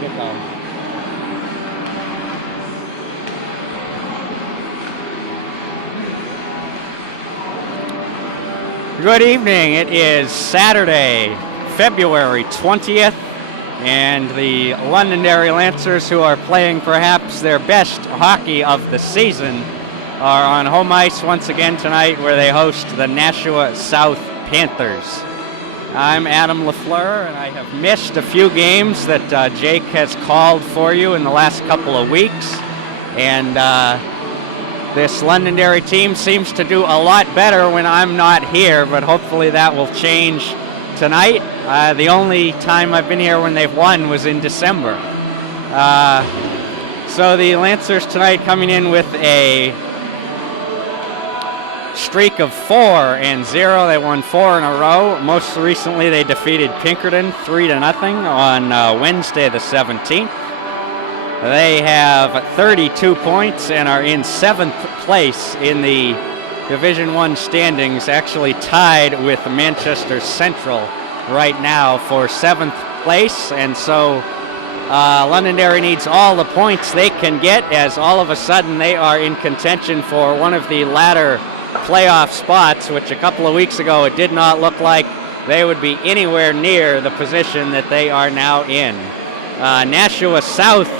ready to go. Good evening. It is Saturday, February 20th, and the Londonderry Lancers, who are playing perhaps their best hockey of the season, are on home ice once again tonight, where they host the Nashua South Panthers. I'm Adam LaFleur, and I have missed a few games that Jake has called for you in the last couple of weeks, and this Londonderry team seems to do a lot better when I'm not here, but hopefully that will change tonight. The only time I've been here when they've won was in December. So the Lancers tonight coming in with a streak of 4-0. They won 4 in a row. Most recently they defeated Pinkerton 3-0 on Wednesday the 17th. They have 32 points and are in 7th place in the Division I standings, actually tied with Manchester Central right now for 7th place. And so Londonderry needs all the points they can get, as all of a sudden they are in contention for one of the latter playoff spots, which a couple of weeks ago it did not look like they would be anywhere near the position that they are now in. Nashua South,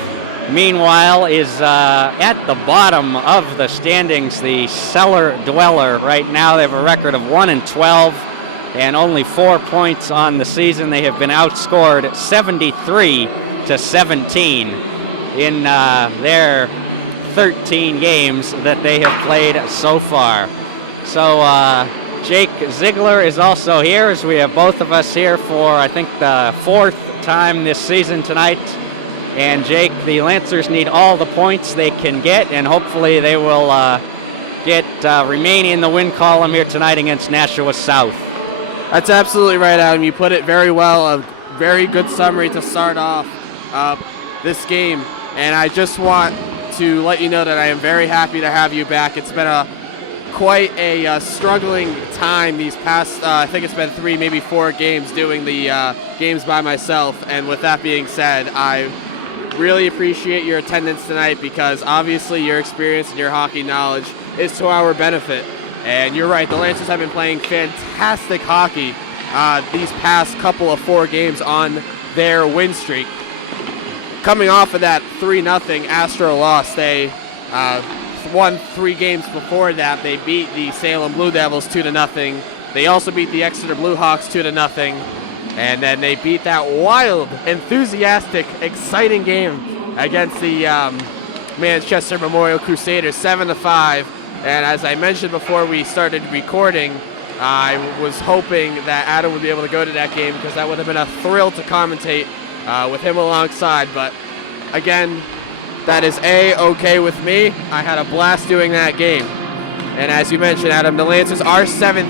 meanwhile, is at the bottom of the standings, the cellar dweller. Right now they have a record of 1-12 and only 4 points on the season. They have been outscored 73-17 in their 13 games that they have played so far. So Jake Ziegler is also here, as we have both of us here for, I think, the 4th time this season tonight. And Jake, the Lancers need all the points they can get, and hopefully they will remain in the win column here tonight against Nashua South. That's absolutely right, Adam. You put it very well. A very good summary to start off this game. And I just want to let you know that I am very happy to have you back. It's been quite a struggling time these past, I think it's been 3, maybe 4 games doing the games by myself. And with that being said, I really appreciate your attendance tonight, because obviously your experience and your hockey knowledge is to our benefit. And you're right, the Lancers have been playing fantastic hockey these past couple of 4 games on their win streak. Coming off of that 3-0 Astro loss, they won 3 games before that. They beat the Salem Blue Devils 2-0. They also beat the Exeter Blue Hawks 2-0. And then they beat that wild, enthusiastic, exciting game against the Manchester Memorial Crusaders 7-5. And as I mentioned before we started recording, I was hoping that Adam would be able to go to that game, because that would have been a thrill to commentate with him alongside. But again, that is A-okay with me. I had a blast doing that game. And as you mentioned, Adam, the Lancers are 7th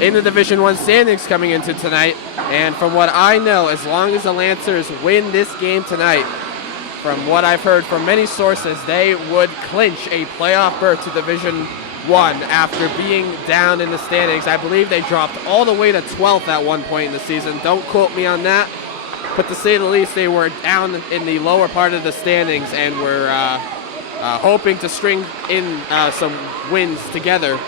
in the Division I standings coming into tonight. And from what I know, as long as the Lancers win this game tonight, from what I've heard from many sources, they would clinch a playoff berth to Division I after being down in the standings. I believe they dropped all the way to 12th at one point in the season. Don't quote me on that. But to say the least, they were down in the lower part of the standings and were hoping to string in some wins together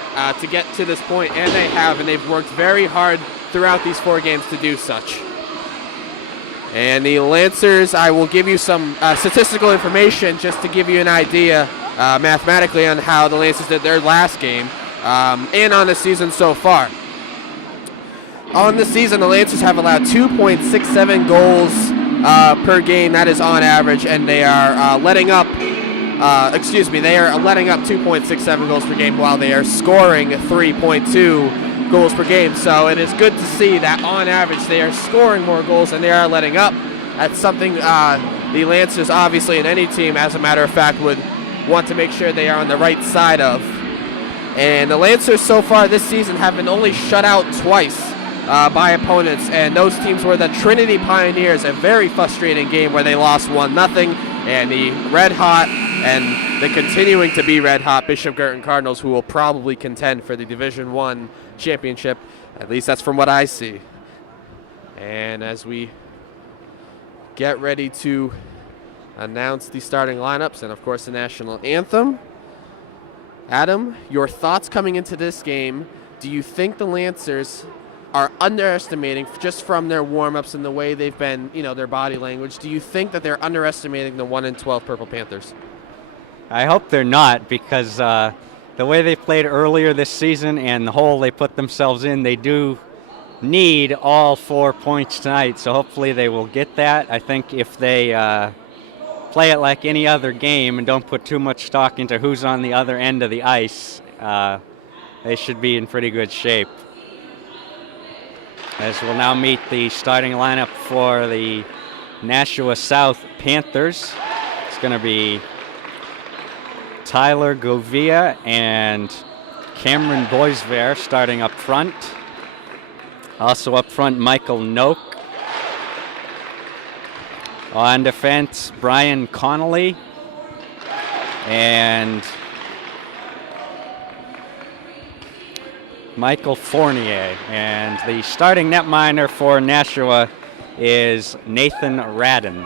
to get to this point, and they have, and they've worked very hard throughout these 4 games to do such. And the Lancers, I will give you some statistical information just to give you an idea mathematically on how the Lancers did their last game and on the season so far. On the season, the Lancers have allowed 2.67 goals per game. That is on average, and they are letting up 2.67 goals per game, while they are scoring 3.2 goals per game. So it is good to see that on average they are scoring more goals than they are letting up. That's something the Lancers, obviously, in any team, as a matter of fact, would want to make sure they are on the right side of. And the Lancers so far this season have been only shut out twice by opponents, and those teams were the Trinity Pioneers, a very frustrating game where they lost 1-0, and the red hot and the continuing to be red hot Bishop Girton Cardinals, who will probably contend for the Division I championship. At least that's from what I see. And as we get ready to announce the starting lineups and, of course, the national anthem. Adam, your thoughts coming into this game. Do you think the Lancers are underestimating, just from their warm-ups and the way they've been, their body language, do you think that they're underestimating the 1-12 Purple Panthers? I hope they're not, because the way they played earlier this season and the hole they put themselves in, they do need all 4 points tonight, so hopefully they will get that. I think if they play it like any other game and don't put too much stock into who's on the other end of the ice, they should be in pretty good shape. As we'll now meet the starting lineup for the Nashua South Panthers. It's going to be Tyler Govia and Cameron Boisvert starting up front. Also up front, Michael Noak. On defense, Brian Connolly and Michael Fournier. And the starting netminder for Nashua is Nathan Radden.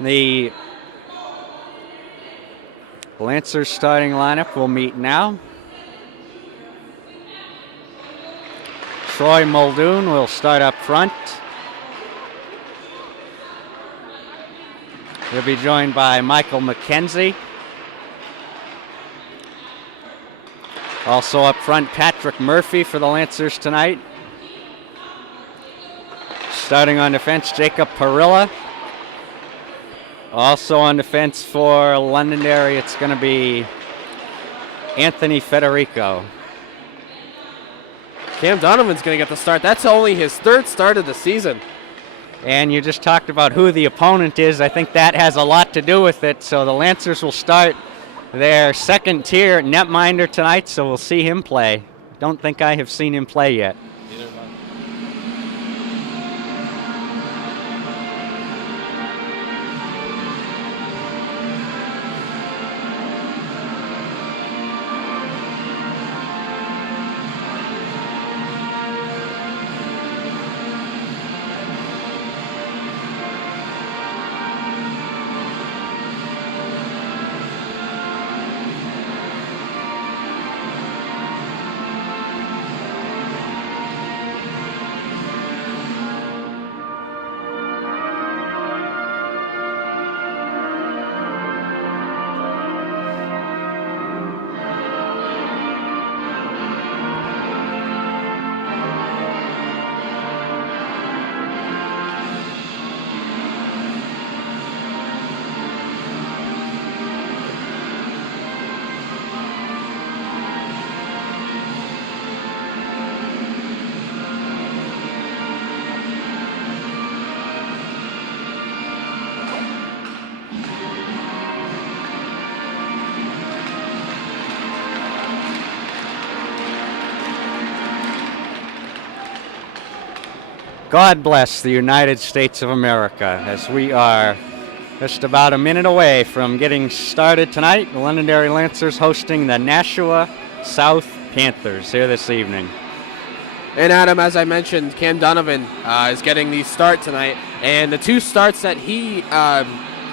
The Lancers starting lineup will meet now. Troy Muldoon will start up front. He'll be joined by Michael McKenzie. Also up front, Patrick Murphy for the Lancers tonight. Starting on defense, Jacob Parilla. Also on defense for Londonderry, it's going to be Anthony Federico. Cam Donovan's going to get the start. That's only his third start of the season. And you just talked about who the opponent is. I think that has a lot to do with it. So the Lancers will start their second tier netminder tonight, so we'll see him play. Don't think I have seen him play yet. God bless the United States of America, as we are just about a minute away from getting started tonight. The Londonderry Lancers hosting the Nashua South Panthers here this evening. And Adam, as I mentioned, Cam Donovan is getting the start tonight. And the two starts that he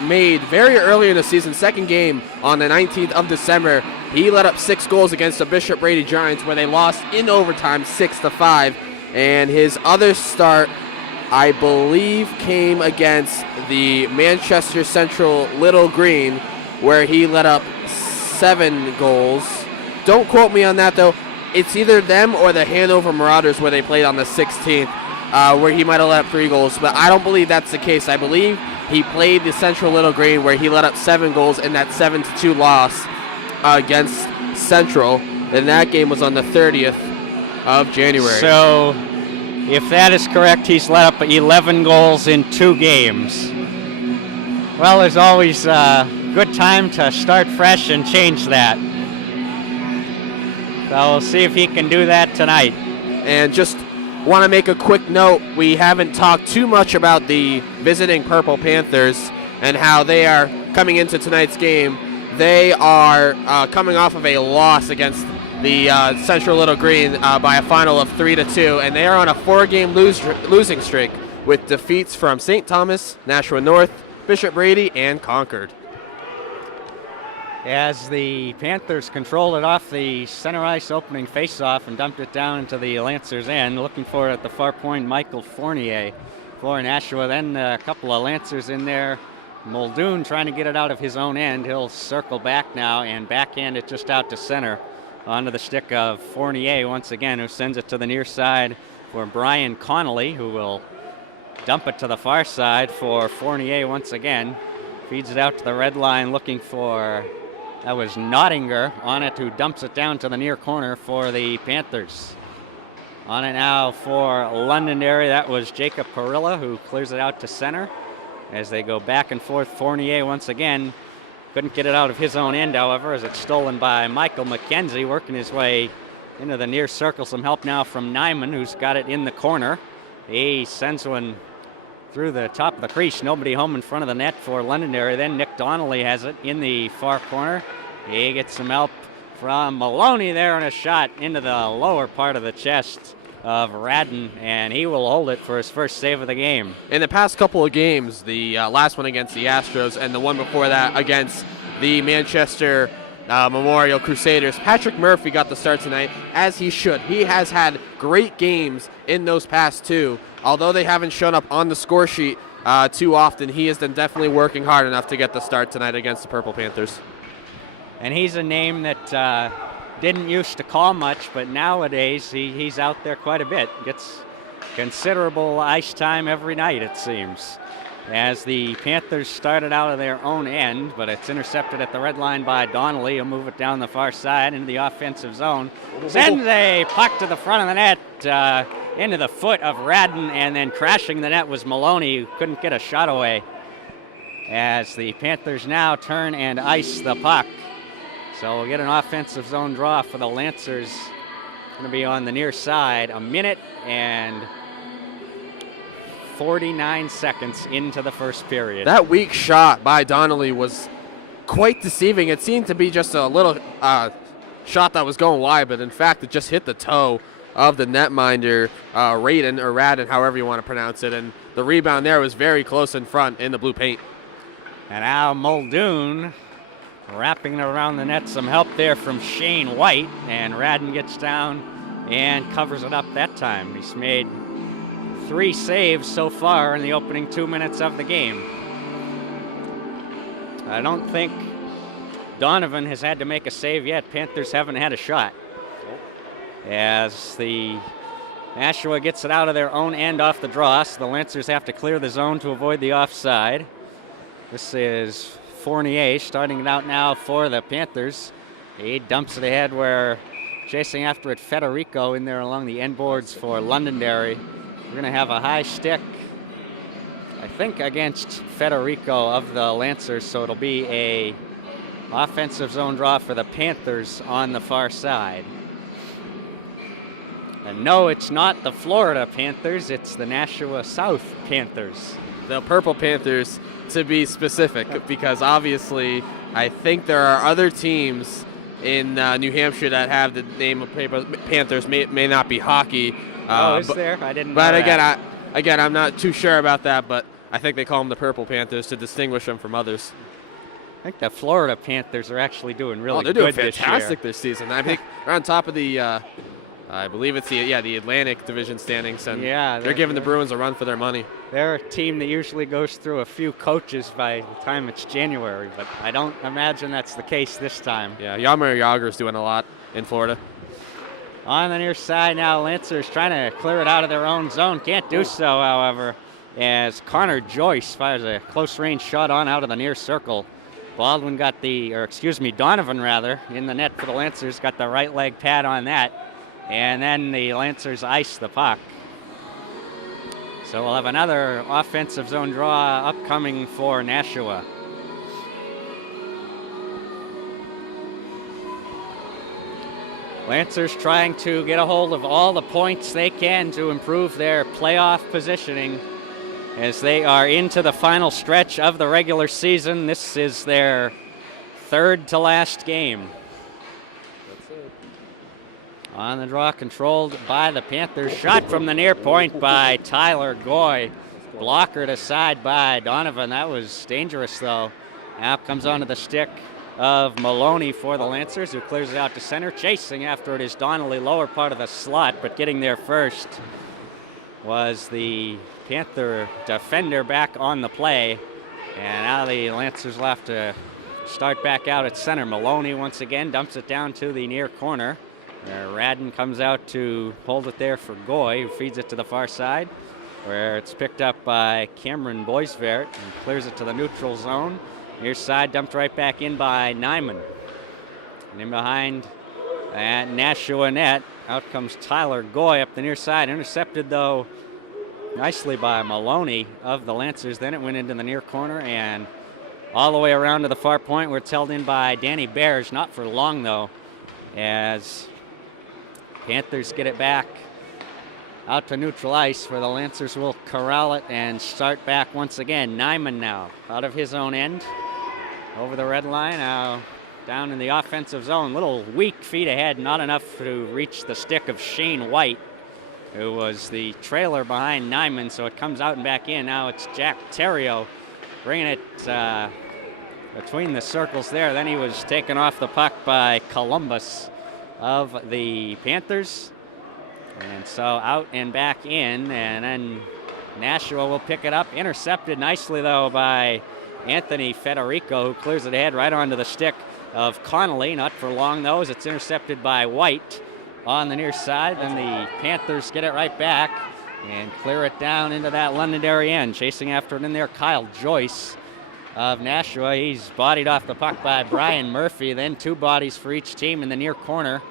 made very early in the season, second game on the 19th of December, he let up 6 goals against the Bishop Brady Giants, where they lost in overtime 6-5. And his other start, I believe, came against the Manchester Central Little Green, where he let up 7 goals. Don't quote me on that, though. It's either them or the Hanover Marauders, where they played on the 16th, where he might have let up 3 goals. But I don't believe that's the case. I believe he played the Central Little Green, where he let up 7 goals in that 7-2 loss against Central. And that game was on the 30th of January. So, if that is correct, he's let up 11 goals in 2 games. Well, there's always a good time to start fresh and change that. So we'll see if he can do that tonight. And just want to make a quick note, we haven't talked too much about the visiting Purple Panthers and how they are coming into tonight's game. They are coming off of a loss against the Central Little Green by a final of 3-2, and they are on a 4-game losing streak. with defeats from St. Thomas, Nashua North, Bishop Brady, and Concord. As the Panthers controlled it off the center ice opening faceoff and dumped it down into the Lancers' end, looking for it at the far point, Michael Fournier for Nashua. Then a couple of Lancers in there. Muldoon trying to get it out of his own end. He'll circle back now and backhand it just out to center onto the stick of Fournier once again, who sends it to the near side for Brian Connolly, who will dump it to the far side for Fournier once again. Feeds it out to the red line looking for, that was Nottinger on it, who dumps it down to the near corner for the Panthers. On it now for Londonderry, that was Jacob Parilla, who clears it out to center. As they go back and forth, Fournier once again couldn't get it out of his own end, however, as it's stolen by Michael McKenzie, working his way into the near circle. Some help now from Nyman, who's got it in the corner. He sends one through the top of the crease. Nobody home in front of the net for Londonderry. Then Nick Donnelly has it in the far corner. He gets some help from Maloney there, and a shot into the lower part of the chest of Radden, and he will hold it for his first save of the game. In the past couple of games, the last one against the Astros and the one before that against the Manchester Memorial Crusaders, Patrick Murphy got the start tonight, as he should. He has had great games in those past two. Although they haven't shown up on the score sheet too often, he has been definitely working hard enough to get the start tonight against the Purple Panthers. And he's a name that didn't used to call much, but nowadays he's out there quite a bit. Gets considerable ice time every night, it seems. As the Panthers started out of their own end, but it's intercepted at the red line by Donnelly. He'll move it down the far side into the offensive zone. Sends a puck to the front of the net, into the foot of Radden, and then crashing the net was Maloney, who couldn't get a shot away. As the Panthers now turn and ice the puck. So we'll get an offensive zone draw for the Lancers. Going to be on the near side. 1 minute and 49 seconds into the first period. That weak shot by Donnelly was quite deceiving. It seemed to be just a little shot that was going wide, but in fact it just hit the toe of the netminder, Radden, however you want to pronounce it, and the rebound there was very close in front in the blue paint. And now Muldoon wrapping it around the net. Some help there from Shane White, and Radden gets down and covers it up that time. He's made 3 saves so far in the opening 2 minutes of the game. I don't think Donovan has had to make a save yet. Panthers haven't had a shot. As the Nashua gets it out of their own end off the draw, so the Lancers have to clear the zone to avoid the offside. This is Fournier starting it out now for the Panthers. He dumps it ahead, where chasing after it Federico in there along the end boards for Londonderry. We're going to have a high stick, I think, against Federico of the Lancers, so it'll be a offensive zone draw for the Panthers on the far side. And no, it's not the Florida Panthers, it's the Nashua South Panthers. The Purple Panthers, to be specific, because obviously I think there are other teams in New Hampshire that have the name of Panthers, may not be hockey. Is there? I didn't know But that. again, I'm not too sure about that, but I think they call them the Purple Panthers to distinguish them from others. I think the Florida Panthers are actually doing really good they're doing fantastic this this season. I think they're on top of the, I believe it's the Atlantic Division standings, and they're giving the Bruins a run for their money. They're a team that usually goes through a few coaches by the time it's January, but I don't imagine that's the case this time. Yeah, Yammer Yager's doing a lot in Florida. On the near side now, Lancers trying to clear it out of their own zone. Can't do so, however, as Connor Joyce fires a close-range shot on out of the near circle. Donovan rather, in the net for the Lancers, got the right leg pad on that. And then the Lancers ice the puck. So we'll have another offensive zone draw upcoming for Nashua. Lancers trying to get a hold of all the points they can to improve their playoff positioning as they are into the final stretch of the regular season. This is their third to last game. On the draw, controlled by the Panthers. Shot from the near point by Tyler Goy. blockered aside by Donovan. That was dangerous, though. Now comes onto the stick of Maloney for the Lancers, who clears it out to center. Chasing after it is Donnelly, lower part of the slot, but getting there first was the Panther defender back on the play. And now the Lancers will have to start back out at center. Maloney once again dumps it down to the near corner, where Radden comes out to hold it there for Goy, who feeds it to the far side, where it's picked up by Cameron Boisvert and clears it to the neutral zone. Near side dumped right back in by Nyman. And in behind that Nashua net, out comes Tyler Goy up the near side. Intercepted, though, nicely by Maloney of the Lancers. Then it went into the near corner and all the way around to the far point, where it's held in by Danny Bears. Not for long, though, as Panthers get it back out to neutral ice, where the Lancers will corral it and start back once again. Nyman now out of his own end, over the red line, now down in the offensive zone. Little weak feet ahead, not enough to reach the stick of Shane White, who was the trailer behind Nyman, so it comes out and back in. Now it's Jack Terrio bringing it between the circles there. Then he was taken off the puck by Columbus of the Panthers. And so out and back in, and then Nashua will pick it up. Intercepted nicely, though, by Anthony Federico, who clears it ahead right onto the stick of Connolly. Not for long, though, as it's intercepted by White on the near side. Then the Panthers get it right back and clear it down into that Londonderry end. Chasing after it in there, Kyle Joyce of Nashua. He's bodied off the puck by Brian Murphy. Then two bodies for each team in the near corner.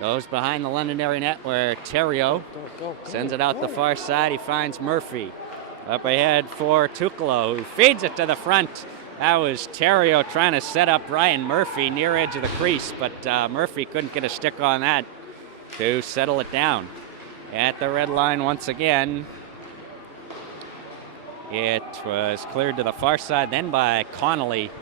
Goes behind the Londonderry net, where Terrio sends it out the far side. He finds Murphy. Up ahead for Tukalo, who feeds it to the front. That was Terrio trying to set up Brian Murphy near edge of the crease, but Murphy couldn't get a stick on that to settle it down. At the red line once again, it was cleared to the far side, then by Connolly.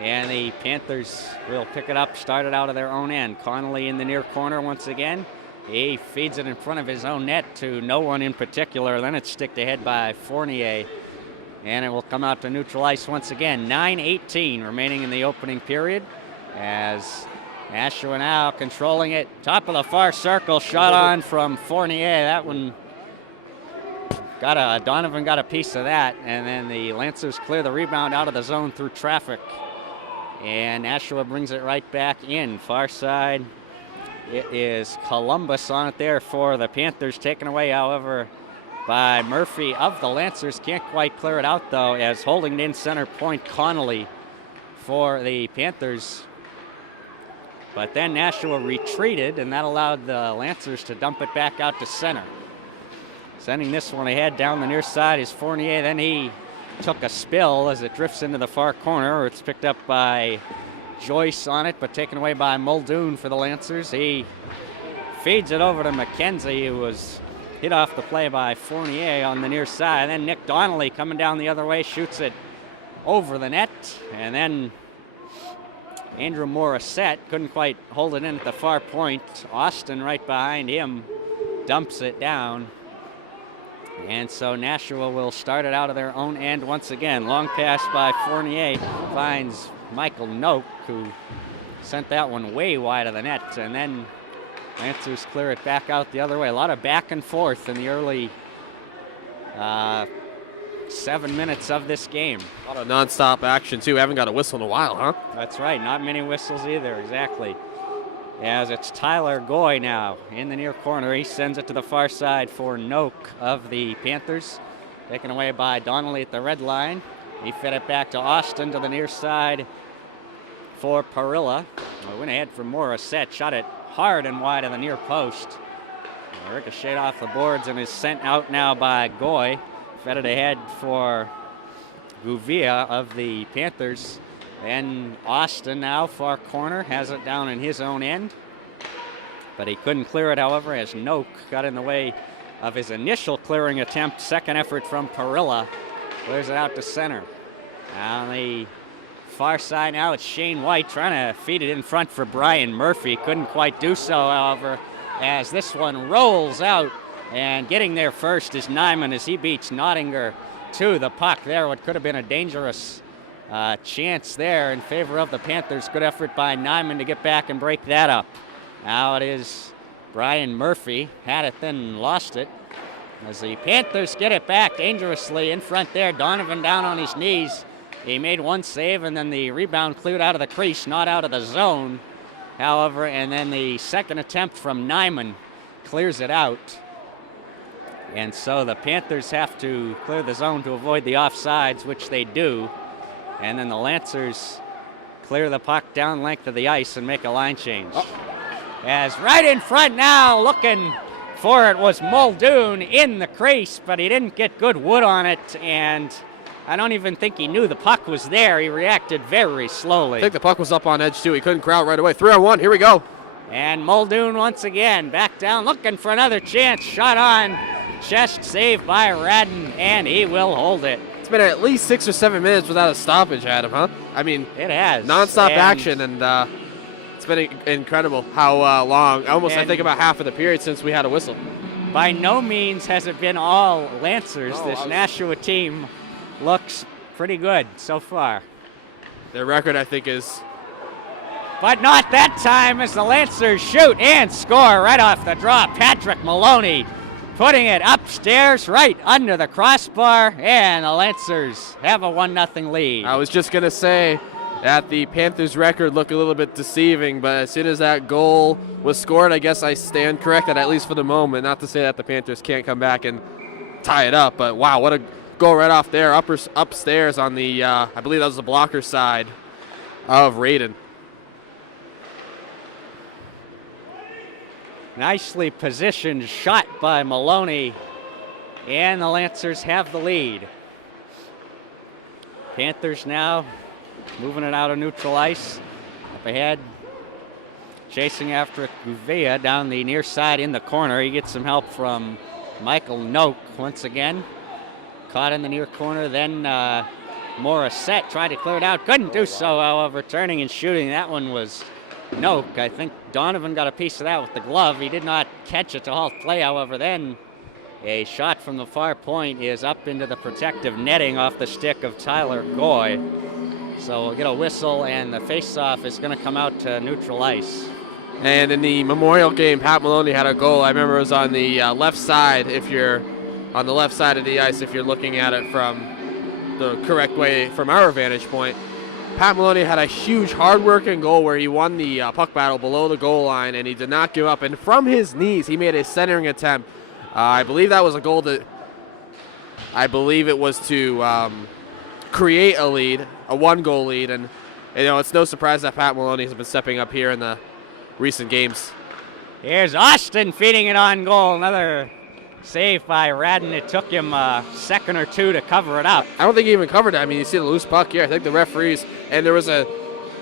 And the Panthers will pick it up, started out of their own end. Connolly in the near corner once again. He feeds it in front of his own net to no one in particular. Then it's sticked ahead by Fournier. And it will come out to neutral ice once again. 9:18 remaining in the opening period, as Nashua now controlling it. Top of the far circle, shot on from Fournier. That one Donovan got a piece of that. And then the Lancers clear the rebound out of the zone through traffic. And Nashua brings it right back in. Far side, it is Columbus on it there for the Panthers. Taken away, however, by Murphy of the Lancers. Can't quite clear it out, though, as holding it in center point Connolly for the Panthers. But then Nashua retreated, and that allowed the Lancers to dump it back out to center. Sending this one ahead down the near side is Fournier. Then he took a spill as it drifts into the far corner. It's picked up by Joyce on it, but taken away by Muldoon for the Lancers. He feeds it over to McKenzie, who was hit off the play by Fournier on the near side. And then Nick Donnelly coming down the other way, shoots it over the net. And then Andrew Morissette couldn't quite hold it in at the far point. Austin right behind him dumps it down. And so Nashua will start it out of their own end once again. Long pass by Fournier finds Michael Noak, who sent that one way wide of the net. And then Lancers clear it back out the other way. A lot of back and forth in the early 7 minutes of this game. A lot of nonstop action, too. Haven't got a whistle in a while, huh? That's right. Not many whistles either. Exactly. As it's Tyler Goy now in the near corner. He sends it to the far side for Noak of the Panthers. Taken away by Donnelly at the red line. He fed it back to Austin to the near side for Parilla. Went ahead for Morissette. Shot it hard and wide of the near post. Ricocheted off the boards and is sent out now by Goy. Fed it ahead for Gouveia of the Panthers. And Austin now, far corner, has it down in his own end. But he couldn't clear it, however, as Noak got in the way of his initial clearing attempt. Second effort from Parilla. Clears it out to center. On the far side now, it's Shane White trying to feed it in front for Brian Murphy. Couldn't quite do so, however, as this one rolls out. And getting there first is Nyman as he beats Nottinger to the puck there. What could have been a dangerous chance there in favor of the Panthers. Good effort by Nyman to get back and break that up. Now it is Brian Murphy. Had it, then lost it. As the Panthers get it back dangerously in front there. Donovan down on his knees. He made one save, and then the rebound cleared out of the crease, not out of the zone, however, and then the second attempt from Nyman clears it out. And so the Panthers have to clear the zone to avoid the offsides, which they do. And then the Lancers clear the puck down length of the ice and make a line change. As right in front now, looking for it was Muldoon in the crease, but he didn't get good wood on it, and I don't even think he knew the puck was there. He reacted very slowly. I think the puck was up on edge, too. He couldn't crowd right away. 3-on-1. Here we go. And Muldoon once again back down, looking for another chance. Shot on. Chest saved by Radden, and he will hold it. It's been at least 6 or 7 minutes without a stoppage, Adam, huh? I mean, it has. Nonstop action, and it's been incredible how long. I think about half of the period since we had a whistle. By no means has it been all Lancers. This Nashua team looks pretty good so far. Their record, I think, is... But not that time as the Lancers shoot and score right off the draw. Patrick Maloney putting it upstairs right under the crossbar, and the Lancers have a 1-0 lead. I was just going to say that the Panthers' record looked a little bit deceiving, but as soon as that goal was scored, I guess I stand corrected, at least for the moment. Not to say that the Panthers can't come back and tie it up, but wow, what a goal right off there, upstairs on the, I believe that was the blocker side of Radden. Nicely positioned shot by Maloney, and the Lancers have the lead. Panthers now moving it out of neutral ice. Up ahead, chasing after Gouveia down the near side in the corner. He gets some help from Michael Noak once again. Caught in the near corner, then Morissette tried to clear it out. Couldn't do so, however, turning and shooting. That one was Noak. I think Donovan got a piece of that with the glove. He did not catch it to halt play, however. Then a shot from the far point is up into the protective netting off the stick of Tyler Goy. So we'll get a whistle, and the face-off is going to come out to neutral ice. And in the Memorial game, Pat Maloney had a goal. I remember it was on the left side, if you're on the left side of the ice, if you're looking at it from the correct way from our vantage point. Pat Maloney had a huge, hard-working goal where he won the puck battle below the goal line, and he did not give up. And from his knees, he made a centering attempt. I believe that was a goal that I believe it was to create a lead, a one-goal lead. And, you know, it's no surprise that Pat Maloney has been stepping up here in the recent games. Here's Austin feeding it on goal. Another save by Radden. It took him a second or two to cover it up. I don't think he even covered it. I mean, you see the loose puck here. I think the referees, and there was a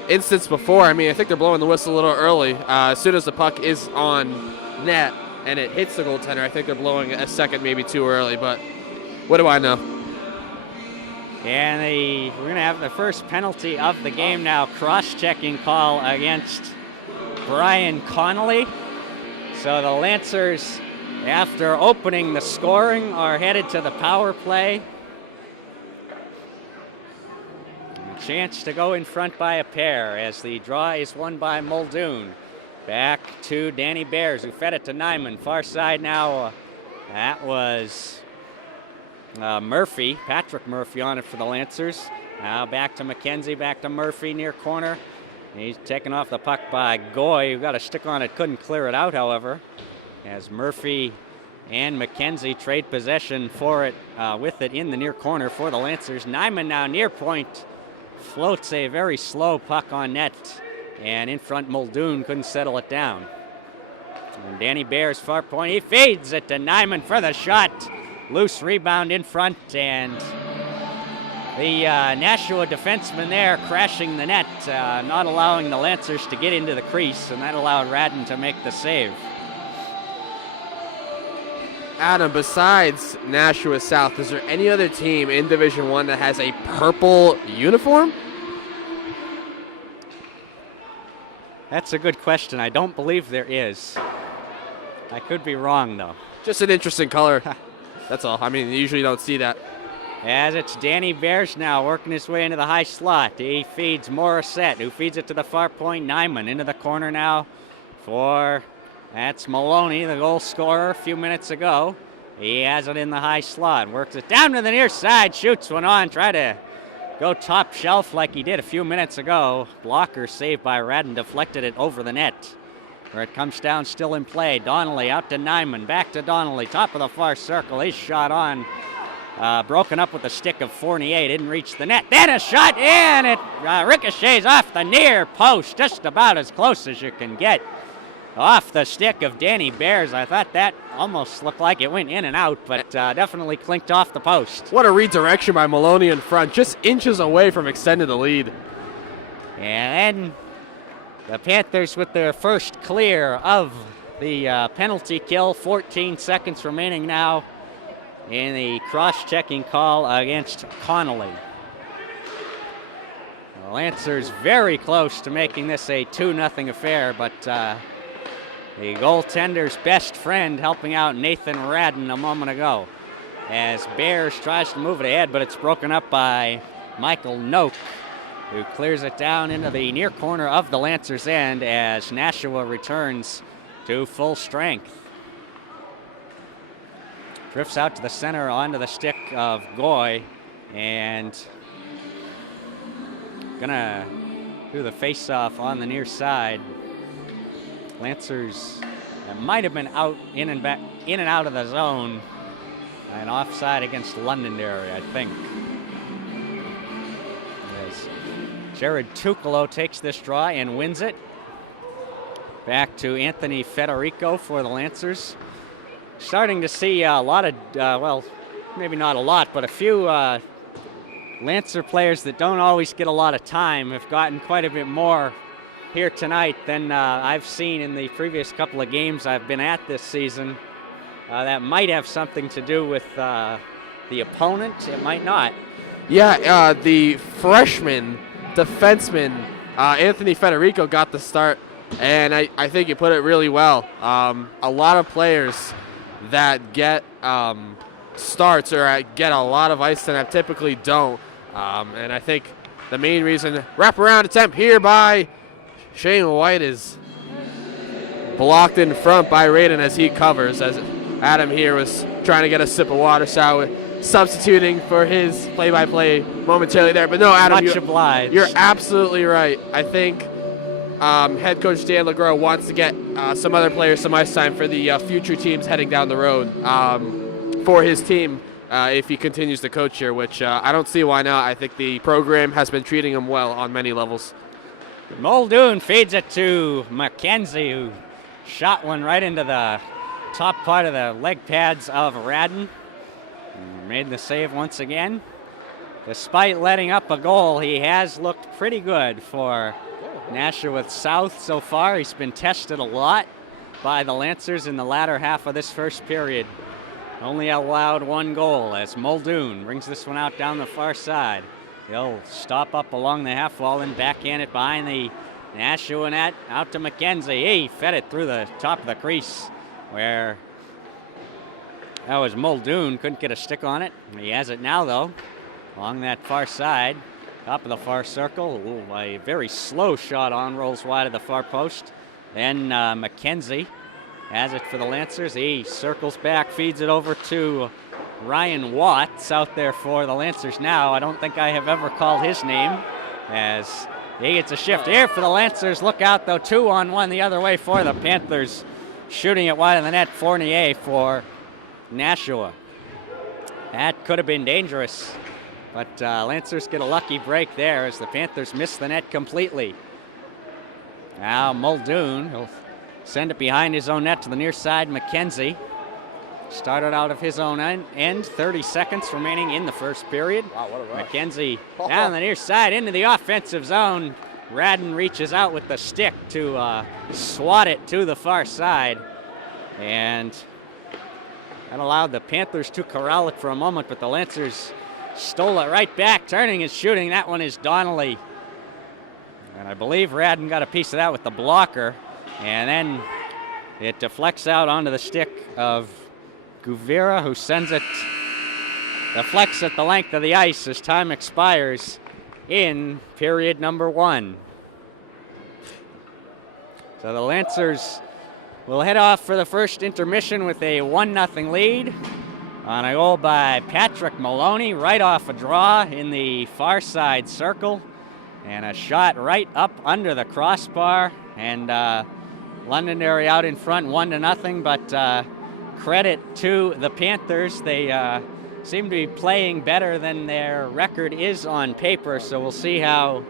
instance before. I mean, I think they're blowing the whistle a little early. As soon as the puck is on net and it hits the goaltender, I think they're blowing a second, maybe too early. But what do I know? And we're going to have the first penalty of the game now. Cross-checking call against Brian Connolly. So the Lancers, after opening the scoring, are headed to the power play. A chance to go in front by a pair as the draw is won by Muldoon. Back to Danny Bears, who fed it to Nyman. Far side now, that was Murphy, Patrick Murphy on it for the Lancers. Now back to McKenzie, back to Murphy near corner. He's taken off the puck by Goy, who got a stick on it, couldn't clear it out, however. As Murphy and McKenzie trade possession for it, with it in the near corner for the Lancers. Nyman now near point, floats a very slow puck on net, and in front Muldoon couldn't settle it down. And Danny Bears far point, he feeds it to Nyman for the shot. Loose rebound in front, and the Nashua defenseman there crashing the net, not allowing the Lancers to get into the crease, and that allowed Radden to make the save. Adam, besides Nashua South, is there any other team in Division I that has a purple uniform? That's a good question. I don't believe there is. I could be wrong, though. Just an interesting color. That's all. I mean, you usually don't see that. as it's Danny Bears now working his way into the high slot. He feeds Morissette, who feeds it to the far point. Nyman into the corner now for, that's Maloney, the goal scorer a few minutes ago. He has it in the high slot, works it down to the near side, shoots one on, try to go top shelf like he did a few minutes ago. Blocker saved by Radden, deflected it over the net, where it comes down still in play. Donnelly out to Nyman, back to Donnelly, top of the far circle. His shot on, broken up with the stick of Fournier, didn't reach the net. Then a shot in, it ricochets off the near post, just about as close as you can get. Off the stick of Danny Bears. I thought that almost looked like it went in and out, but definitely clinked off the post. What a redirection by Maloney in front, just inches away from extending the lead. And then the Panthers with their first clear of the penalty kill. 14 seconds remaining now in the cross-checking call against Connolly. The Lancers very close to making this a 2-0 affair, but the goaltender's best friend helping out Nathan Radden a moment ago, as Bears tries to move it ahead, but it's broken up by Michael Noak, who clears it down into the near corner of the Lancers' end as Nashua returns to full strength. Drifts out to the center onto the stick of Goy, and gonna do the face-off on the near side. Lancers might have been out in and out of the zone, and offside against Londonderry, I think. As Jared Tucolo takes this draw and wins it. Back to Anthony Federico for the Lancers. Starting to see a lot of, well, maybe not a lot, but a few Lancer players that don't always get a lot of time have gotten quite a bit more here tonight than I've seen in the previous couple of games I've been at this season. That might have something to do with the opponent. It might not. Yeah, the freshman defenseman, Anthony Federico, got the start, and I think you put it really well. A lot of players that get starts or get a lot of ice time typically don't. And I think the main reason, wraparound attempt here by Shane White, is blocked in front by Radin as he covers, as Adam here was trying to get a sip of water, so substituting for his play-by-play momentarily there. But no, Adam, Much obliged. You're absolutely right. I think head coach Dan LeGros wants to get some other players some ice time for the future teams heading down the road for his team if he continues to coach here, which I don't see why not. I think the program has been treating him well on many levels. Muldoon feeds it to McKenzie, who shot one right into the top part of the leg pads of Radden. Made the save once again. Despite letting up a goal, he has looked pretty good for Nashua South so far. He's been tested a lot by the Lancers in the latter half of this first period. Only allowed one goal as Muldoon brings this one out down the far side. He'll stop up along the half wall and backhand it behind the Nashua net out to McKenzie. He fed it through the top of the crease where that was Muldoon. Couldn't get a stick on it. He has it now, though, along that far side. Top of the far circle. Ooh, a very slow shot on, rolls wide of the far post. Then McKenzie has it for the Lancers. He circles back, feeds it over to Ryan Watts out there for the Lancers now. I don't think I have ever called his name, as he gets a shift here for the Lancers. Look out, though, 2-on-1 the other way for the Panthers. Shooting it wide of the net, Fournier for Nashua. That could have been dangerous, but Lancers get a lucky break there as the Panthers miss the net completely. Now Muldoon, he'll send it behind his own net to the near side. McKenzie started out of his own end. 30 seconds remaining in the first period. Wow, what a rush. McKenzie down the near side into the offensive zone. Radden reaches out with the stick to swat it to the far side, and that allowed the Panthers to corral it for a moment, but the Lancers stole it right back. Turning and shooting, that one is Donnelly. And I believe Radden got a piece of that with the blocker, and then it deflects out onto the stick of Guvera, who sends it the flex at the length of the ice as time expires in period number 1. So the Lancers will head off for the first intermission with a 1-0 lead on a goal by Patrick Maloney, right off a draw in the far side circle, and a shot right up under the crossbar, and Londonderry out in front 1-0, but credit to the Panthers. They seem to be playing better than their record is on paper, so we'll see how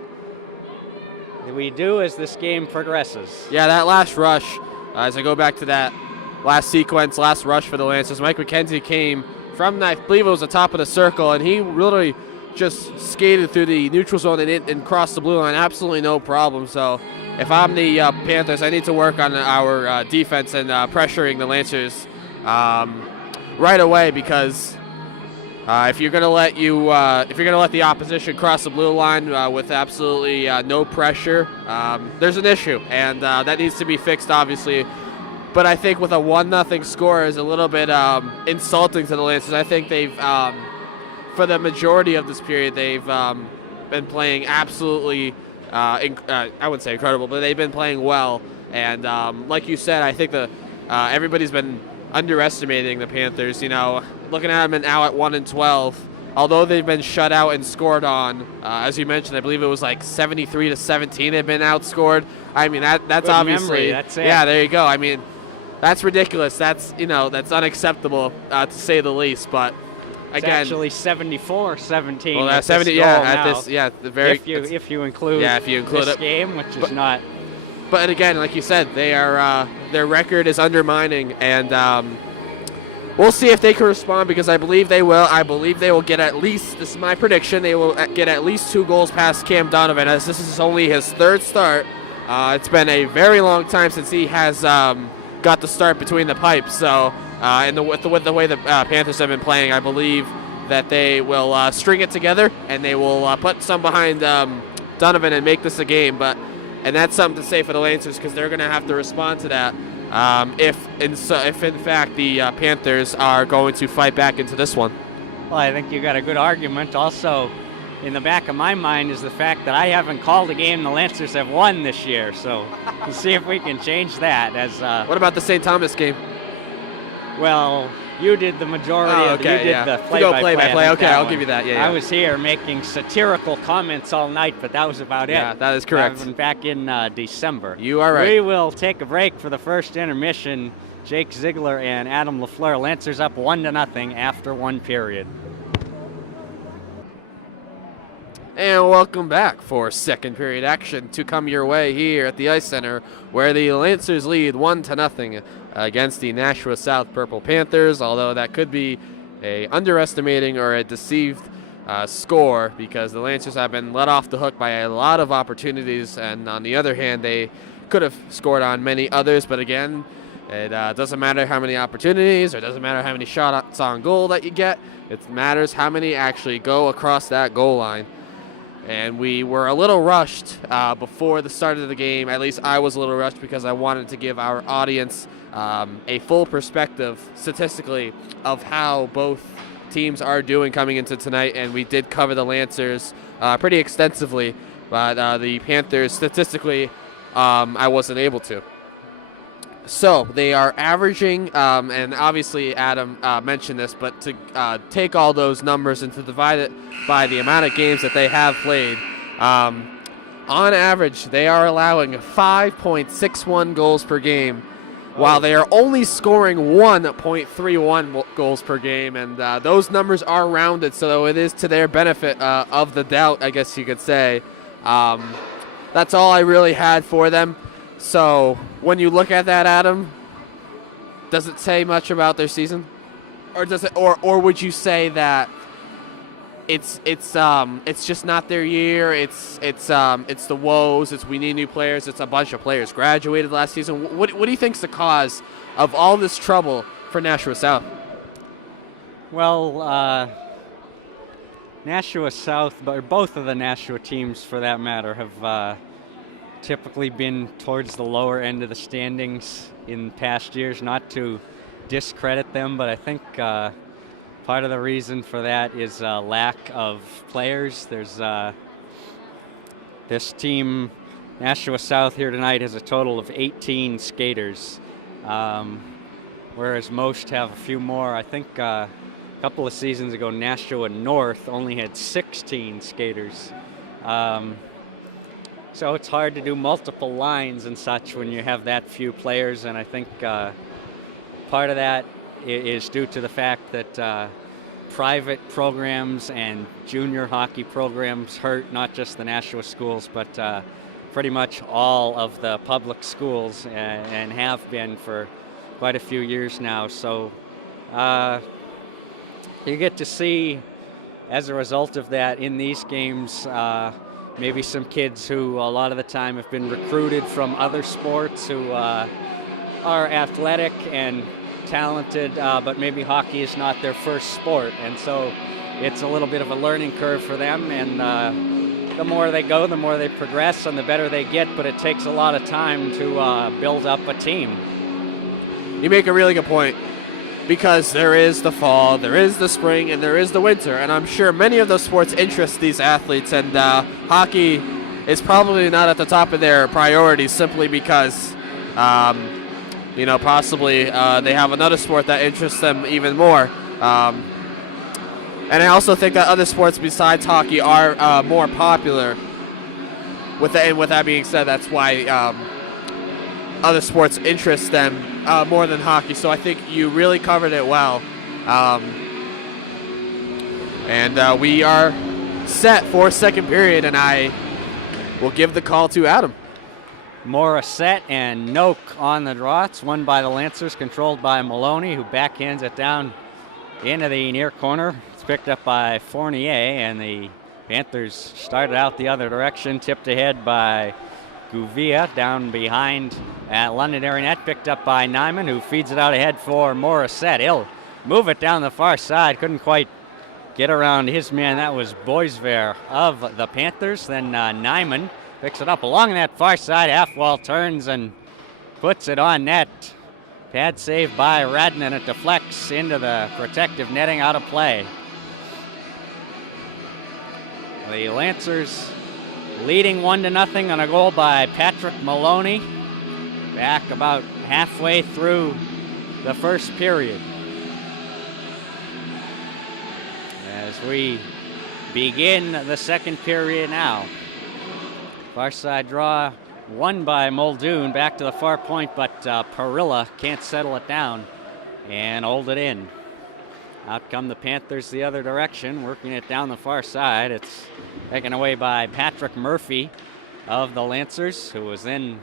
we do as this game progresses. Yeah, that last rush, as I go back to that last sequence, last rush for the Lancers, Mike McKenzie came from, I believe it was the top of the circle, and he really just skated through the neutral zone and crossed the blue line, absolutely no problem. So if I'm the Panthers, I need to work on our defense and pressuring the Lancers right away, because if you're going to let the opposition cross the blue line with absolutely no pressure, there's an issue, and that needs to be fixed, obviously. But I think with a 1-0 score is a little bit insulting to the Lancers. I think they've, for the majority of this period, they've been playing absolutely, I wouldn't say incredible, but they've been playing well. And like you said, I think everybody's been underestimating the Panthers. You know, looking at them now at 1-12, although they've been shut out and scored on, as you mentioned, I believe it was like 73-17 they've been outscored. I mean, that's good obviously memory, that's it. Yeah, there you go. I mean, that's ridiculous. That's that's unacceptable to say the least. But again, it's actually 74-17. well, that's 70. Yeah, at this, the very. If you include this game, which is not. But again, like you said, they are their record is undermining, and we'll see if they can respond, because I believe they will. I believe they will get at least, this is my prediction, they will get at least 2 goals past Cam Donovan, as this is only his 3rd start. It's been a very long time since he has got the start between the pipes. So, with the way the Panthers have been playing, I believe that they will string it together, and they will put some behind Donovan and make this a game. And that's something to say for the Lancers, because they're going to have to respond to that if in fact the Panthers are going to fight back into this one. Well, I think you got a good argument. Also, in the back of my mind is the fact that I haven't called a game the Lancers have won this year. So we'll see if we can change that. What about the St. Thomas game? Well, you did the majority of it. You did the play-by-play. Okay, I'll give you that. Yeah, I was here making satirical comments all night, but that was about it. Yeah, that is correct. I've been back in December. You are right. We will take a break for the first intermission. Jake Ziegler and Adam LaFleur. Lancers up 1-0 after 1 period. And welcome back for second period action to come your way here at the Ice Center, where the Lancers lead 1-0 against the Nashua South Purple Panthers, although that could be a underestimating or a deceived score, because the Lancers have been let off the hook by a lot of opportunities, and on the other hand, they could have scored on many others. But again, it doesn't matter how many opportunities, or it doesn't matter how many shots on goal that you get. It matters how many actually go across that goal line. And we were a little rushed before the start of the game. At least I was a little rushed, because I wanted to give our audience a full perspective statistically of how both teams are doing coming into tonight. And we did cover the Lancers pretty extensively, but the Panthers statistically I wasn't able to. So they are averaging, and obviously Adam mentioned this, but to take all those numbers and to divide it by the amount of games that they have played, on average they are allowing 5.61 goals per game, while they are only scoring 1.31 goals per game. And those numbers are rounded, so it is to their benefit of the doubt, I guess you could say. That's all I really had for them. So when you look at that, Adam, does it say much about their season, or does it, or would you say that it's just not their year? It's the woes. It's we need new players. It's a bunch of players graduated last season. What do you think's the cause of all this trouble for Nashua South? Well, Nashua South, or both of the Nashua teams for that matter, have typically been towards the lower end of the standings in past years. Not to discredit them, but I think Part of the reason for that is lack of players. There's this team, Nashua South, here tonight has a total of 18 skaters, whereas most have a few more. I think a couple of seasons ago, Nashua North only had 16 skaters. So it's hard to do multiple lines and such when you have that few players, and I think part of that is due to the fact that private programs and junior hockey programs hurt not just the Nashua schools, but pretty much all of the public schools, and have been for quite a few years now. So you get to see, as a result of that, in these games, maybe some kids who a lot of the time have been recruited from other sports, who are athletic and talented, but maybe hockey is not their first sport, and so it's a little bit of a learning curve for them, and the more they go, the more they progress, and the better they get, but it takes a lot of time to build up a team. You make a really good point, because there is the fall, there is the spring, and there is the winter, and I'm sure many of those sports interest these athletes, and hockey is probably not at the top of their priorities simply because possibly they have another sport that interests them even more. And I also think that other sports besides hockey are more popular. With that being said, that's why other sports interest them more than hockey. So I think you really covered it well. And we are set for second period, and I will give the call to Adam. Morissette and Noak on the draw. It's won by the Lancers, controlled by Maloney, who backhands it down into the near corner. It's picked up by Fournier, and the Panthers started out the other direction, tipped ahead by Gouveia, down behind at Londonderry net, picked up by Nyman, who feeds it out ahead for Morissette. He'll move it down the far side, couldn't quite get around his man. That was Boisvert of the Panthers. Then Nyman picks it up along that far side, half wall turns and puts it on net. Pad save by Radden, and it deflects into the protective netting, out of play. The Lancers leading 1-0 on a goal by Patrick Maloney, back about halfway through the first period. As we begin the second period now. Far side draw won by Muldoon, back to the far point, but Parilla can't settle it down and hold it in. Out come the Panthers the other direction, working it down the far side. It's taken away by Patrick Murphy of the Lancers, who was then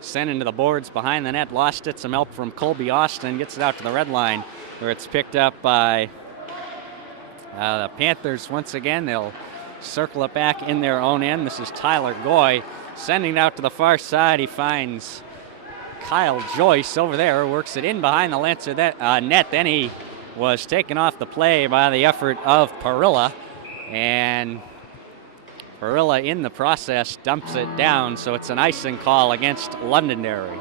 sent into the boards behind the net, lost it. Some help from Colby Austin, gets it out to the red line, where it's picked up by the Panthers once again. They'll circle it back in their own end. This is Tyler Goy sending it out to the far side. He finds Kyle Joyce over there, works it in behind the Lancer net. Then he was taken off the play by the effort of Parilla, and Parilla in the process dumps it down, so it's an icing call against Londonderry.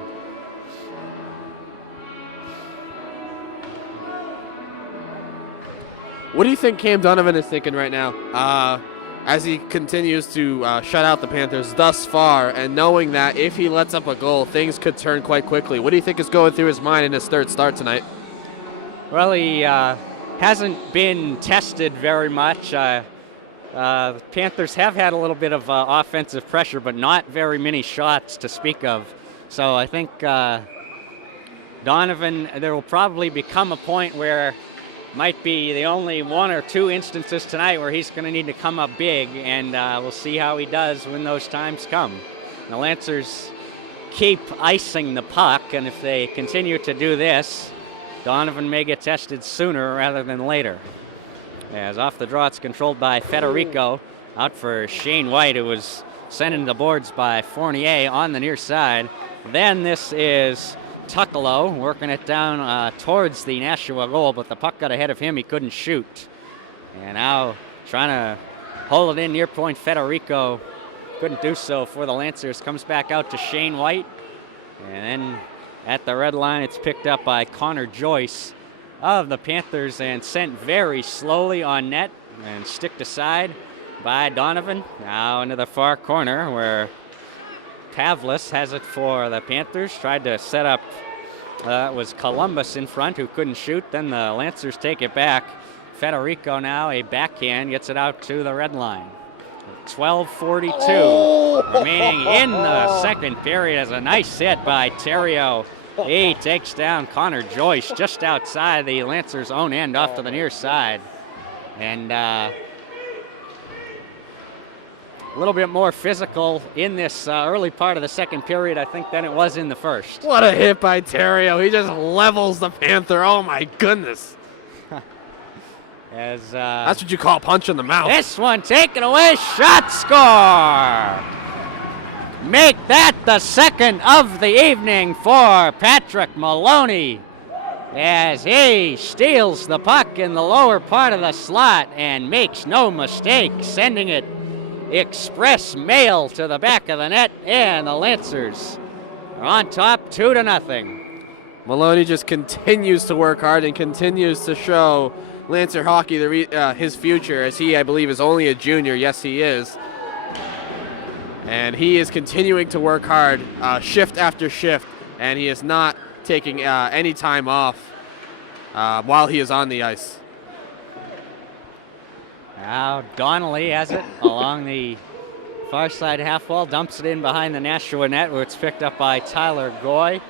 What do you think Cam Donovan is thinking right now as he continues to shut out the Panthers thus far, and knowing that if he lets up a goal, things could turn quite quickly? What do you think is going through his mind in his third start tonight? Well, he hasn't been tested very much. The Panthers have had a little bit of offensive pressure, but not very many shots to speak of. So I think Donovan, there will probably become a point where might be the only one or two instances tonight where he's going to need to come up big, and we'll see how he does when those times come. The Lancers keep icing the puck, and if they continue to do this, Donovan may get tested sooner rather than later. As off the draw, it's controlled by Federico, out for Shane White, who was sent into the boards by Fournier on the near side. Then this is Tuckalo working it down towards the Nashua goal, but the puck got ahead of him. He couldn't shoot. And now trying to hold it in near point. Federico couldn't do so for the Lancers. Comes back out to Shane White. And then at the red line, it's picked up by Connor Joyce of the Panthers and sent very slowly on net and sticked aside by Donovan. Now into the far corner where Pavlis has it for the Panthers. Tried to set up, it was Columbus in front who couldn't shoot. Then the Lancers take it back. Federico now a backhand gets it out to the red line. 12:42 remaining in the second period as a nice hit by Terrio. He takes down Connor Joyce just outside the Lancers' own end off to the near side. And a little bit more physical in this early part of the second period, I think, than it was in the first. What a hit by Terrio. He just levels the Panther. Oh, my goodness. That's what you call a punch in the mouth. This one taken away. Shot score. Make that the second of the evening for Patrick Maloney as he steals the puck in the lower part of the slot and makes no mistake, sending it express mail to the back of the net, and the Lancers are on top 2-0. Maloney just continues to work hard and continues to show Lancer hockey his future, as he, I believe, is only a junior. Yes, he is. And he is continuing to work hard shift after shift, and he is not taking any time off while he is on the ice. Now Donnelly has it along the far side half wall, dumps it in behind the Nashua net where it's picked up by Tyler Goy,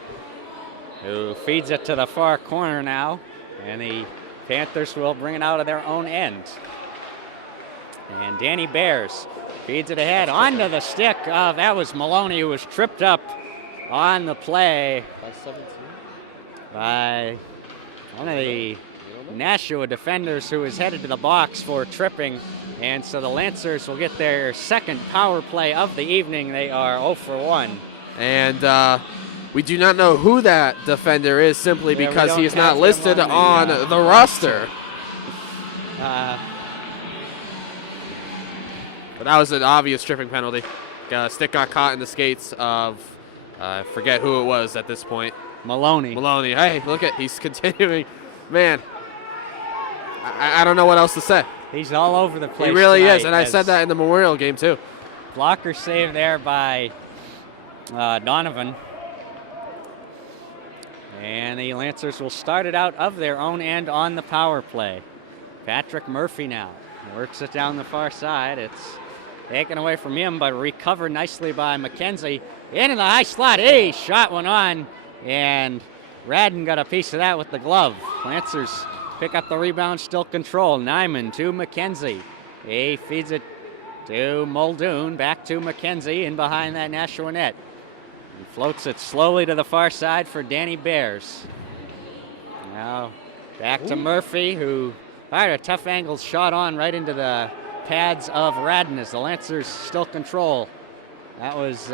who feeds it to the far corner now, and the Panthers will bring it out of their own end. And Danny Bears feeds it ahead onto the stick of, that was Maloney, who was tripped up on the play by one of the Nashua defenders who is headed to the box for tripping. And so the Lancers will get their second power play of the evening. They are 0 for 1. And we do not know who that defender is simply because he is not listed on the roster. But that was an obvious tripping penalty. Stick got caught in the skates of, I forget who it was at this point. Maloney. Hey, look at, he's continuing. Man, I don't know what else to say. He's all over the place. He really is, and I said that in the Memorial game too. Blocker save there by Donovan. And the Lancers will start it out of their own end on the power play. Patrick Murphy now works it down the far side. It's taken away from him, but recovered nicely by McKenzie. Into the high slot. He shot one on, and Radden got a piece of that with the glove. Lancers pick up the rebound, still control. Nyman to McKenzie. He feeds it to Muldoon, back to McKenzie, in behind that Nashua net. He floats it slowly to the far side for Danny Bears. Now back to Murphy, who fired a tough angle shot on right into the pads of Radden as the Lancers still control. That was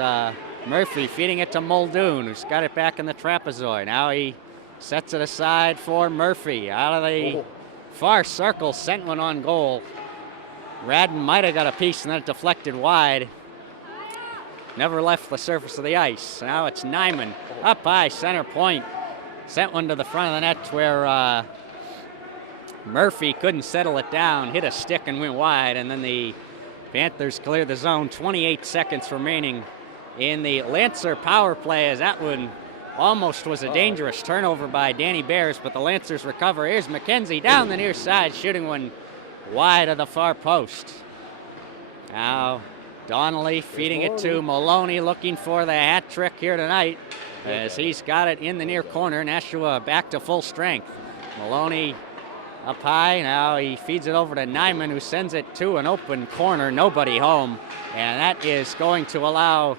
Murphy feeding it to Muldoon, who's got it back in the trapezoid. Now he sets it aside for Murphy. Out of the far circle, sent one on goal. Radden might have got a piece and then it deflected wide. Never left the surface of the ice. Now it's Nyman up high, center point. Sent one to the front of the net where Murphy couldn't settle it down, hit a stick and went wide, and then the Panthers clear the zone. 28 seconds remaining in the Lancer power play, as that one almost was a dangerous turnover by Danny Bears, but the Lancers recover. Here's McKenzie down the near side, shooting one wide of the far post. Now Donnelly feeding it to Maloney, looking for the hat trick here tonight, as he's got it in the near corner. Nashua back to full strength. Maloney up high. Now he feeds it over to Nyman, who sends it to an open corner. Nobody home. And that is going to allow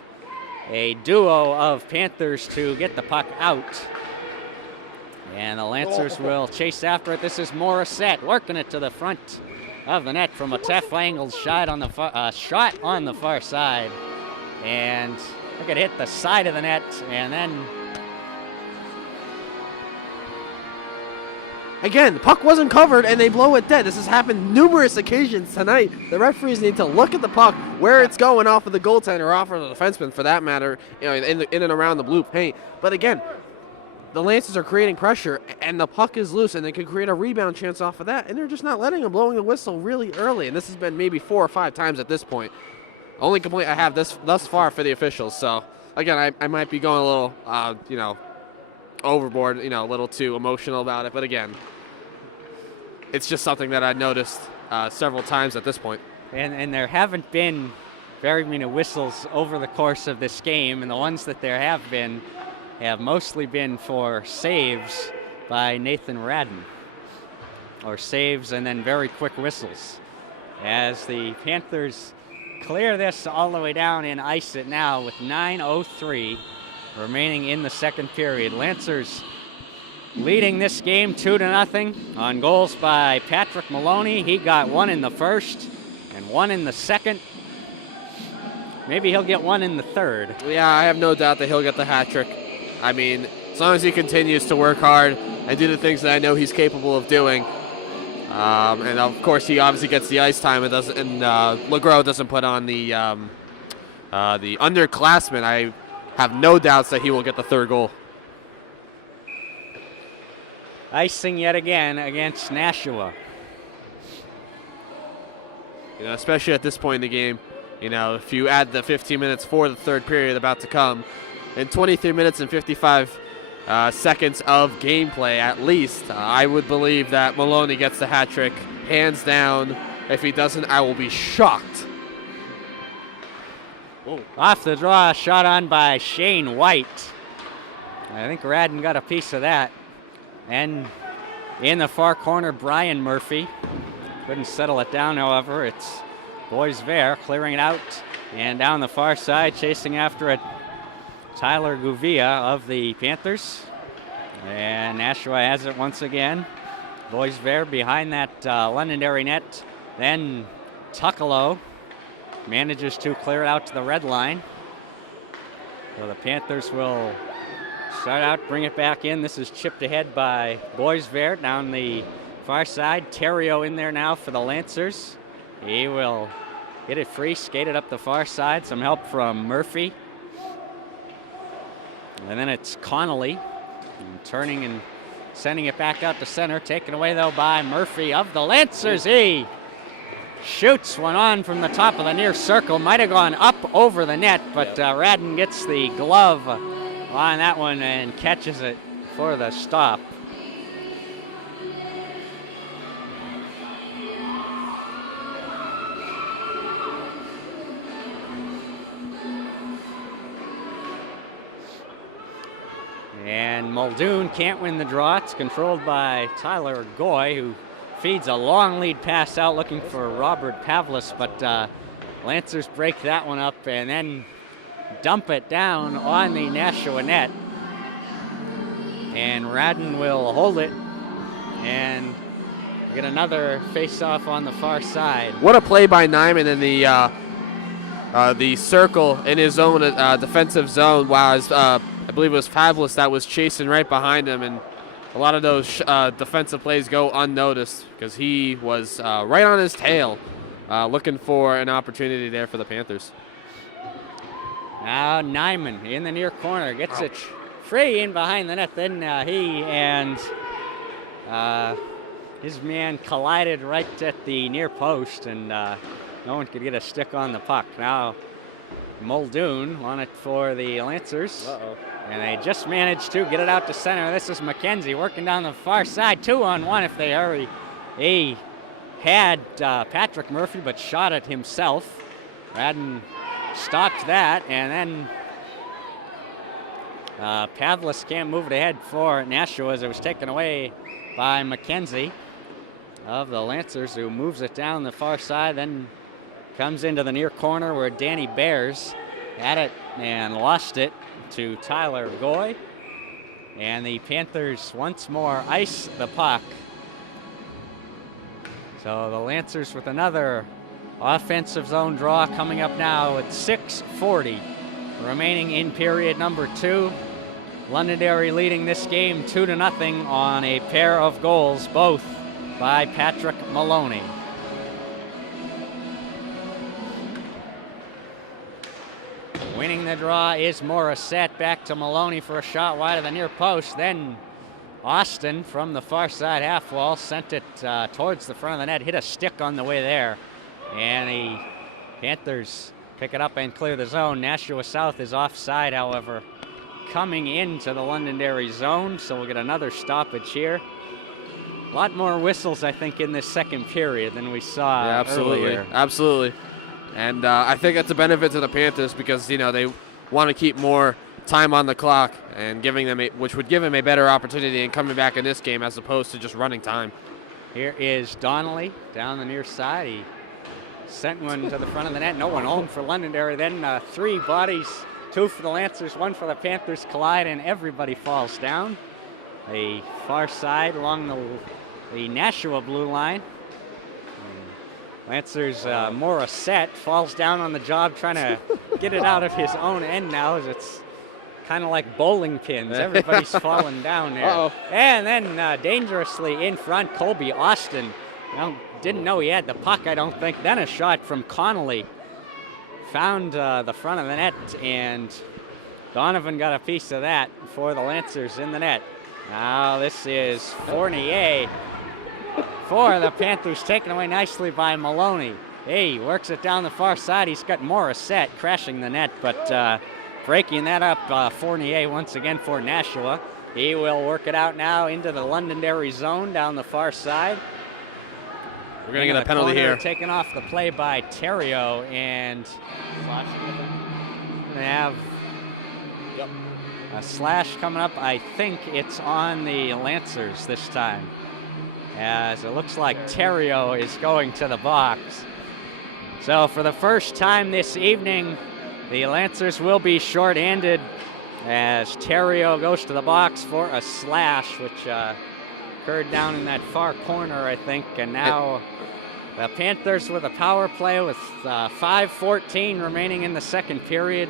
a duo of Panthers to get the puck out. And the Lancers will chase after it. This is Morissette working it to the front of the net from a tough angled shot on the far side. And look, it hit the side of the net, and then again, the puck wasn't covered, and they blow it dead. This has happened numerous occasions tonight. The referees need to look at the puck, where it's going off of the goaltender or off of the defenseman, for that matter, in and around the blue paint. But again, the Lancers are creating pressure, and the puck is loose, and they can create a rebound chance off of that, and they're just not letting them, blowing the whistle really early, and this has been maybe 4 or 5 times at this point. Only complaint I have thus far for the officials. So again, I might be going a little, overboard, a little too emotional about it, but again, it's just something that I noticed several times at this point. And there haven't been very many whistles over the course of this game, and the ones that there have been have mostly been for saves by Nathan Radden, or saves and then very quick whistles. As the Panthers clear this all the way down and ice it now with 9:03 remaining in the second period. Lancers leading this game 2-0 on goals by Patrick Maloney. He got one in the first and one in the second. Maybe he'll get one in the third. Yeah, I have no doubt that he'll get the hat trick. I mean, as long as he continues to work hard and do the things that I know he's capable of doing. And of course, he obviously gets the ice time. Legros doesn't put on the underclassmen. I have no doubts that he will get the third goal. Icing yet again against Nashua. Especially at this point in the game, if you add the 15 minutes for the third period about to come, in 23 minutes and 55 seconds of gameplay at least, I would believe that Maloney gets the hat trick, hands down. If he doesn't, I will be shocked. Whoa. Off the draw, shot on by Shane White. I think Radden got a piece of that. And in the far corner, Brian Murphy. Couldn't settle it down, however. It's Boisvert clearing it out. And down the far side, chasing after it, Tyler Gouveia of the Panthers. And Nashua has it once again. Boisvert behind that Londonderry net. Then Tuckalo manages to clear it out to the red line. So the Panthers will start out, bring it back in. This is chipped ahead by Boisvert down the far side. Terrio in there now for the Lancers. He will get it free, skate it up the far side. Some help from Murphy. And then it's Connolly turning and sending it back out to center. Taken away, though, by Murphy of the Lancers. He shoots one on from the top of the near circle. Might have gone up over the net, but Radden gets the glove on that one and catches it for the stop. And Muldoon can't win the draw. It's controlled by Tyler Goy, who feeds a long lead pass out looking for Robert Pavlis, but Lancers break that one up and then dump it down on the Nashua net. And Radden will hold it and get another face-off on the far side. What a play by Nyman in the circle in his own defensive zone. Wow, I believe it was Pavlis that was chasing right behind him, and a lot of those defensive plays go unnoticed because he was right on his tail looking for an opportunity there for the Panthers. Now Nyman in the near corner gets it free in behind the net. Then he and his man collided right at the near post, and no one could get a stick on the puck. Now Muldoon won it for the Lancers. And they just managed to get it out to center. This is McKenzie working down the far side. 2-on-1 if they hurry. He had Patrick Murphy, but shot it himself. Radden stopped that, and then Pavlis can't move it ahead for Nashua as it was taken away by McKenzie of the Lancers, who moves it down the far side, then comes into the near corner where Danny Bears had it and lost it to Tyler Goy. And the Panthers once more ice the puck. So the Lancers with another offensive zone draw coming up now with 6:40 remaining in period number 2. Londonderry leading this game 2-0 on a pair of goals, both by Patrick Maloney. Winning the draw is Morissette. Back to Maloney for a shot wide of the near post. Then Austin from the far side half wall sent it towards the front of the net. Hit a stick on the way there. And the Panthers pick it up and clear the zone. Nashua South is offside, however, coming into the Londonderry zone. So we'll get another stoppage here. A lot more whistles, I think, in this second period than we saw earlier. Absolutely. And I think that's a benefit to the Panthers because, they want to keep more time on the clock and giving them which would give them a better opportunity in coming back in this game as opposed to just running time. Here is Donnelly down the near side. He sent one to the front of the net. No one home for Londonderry. Then 3 bodies, 2 for the Lancers, 1 for the Panthers collide, and everybody falls down. The far side along the Nashua blue line. Lancers Morissette falls down on the job trying to get it out of his own end now as it's kind of like bowling pins. Everybody's falling down there. Uh-oh. And then dangerously in front, Colby Austin. Didn't know he had the puck, I don't think. Then a shot from Connolly. Found the front of the net, and Donovan got a piece of that for the Lancers in the net. Now this is Fournier for the Panthers, taken away nicely by Maloney. He works it down the far side. He's got Morissette crashing the net, but breaking that up, Fournier once again for Nashua. He will work it out now into the Londonderry zone down the far side. We're going to get a penalty here. Taken off the play by Terrio, and they have a slash coming up. I think it's on the Lancers this time, as it looks like Terrio is going to the box. So for the first time this evening, the Lancers will be shorthanded as Terrio goes to the box for a slash, which occurred down in that far corner, I think. And now the Panthers with a power play with 5:14 remaining in the second period.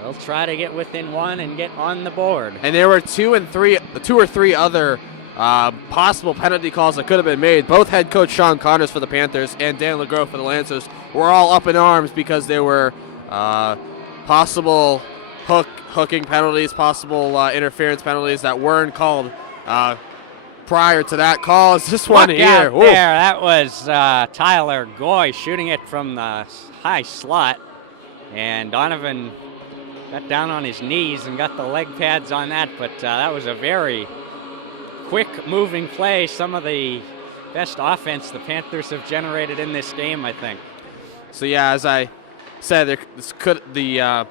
They'll try to get within 1 and get on the board. And there were 2 or 3 other possible penalty calls that could have been made. Both head coach Sean Connors for the Panthers and Dan LeGros for the Lancers were all up in arms because there were possible hooking penalties, possible interference penalties that weren't called prior to that call. It's this one here. There, that was Tyler Goy shooting it from the high slot, and Donovan got down on his knees and got the leg pads on that, but that was a very quick moving play. Some of the best offense the Panthers have generated in this game, I think. So yeah, as I said, the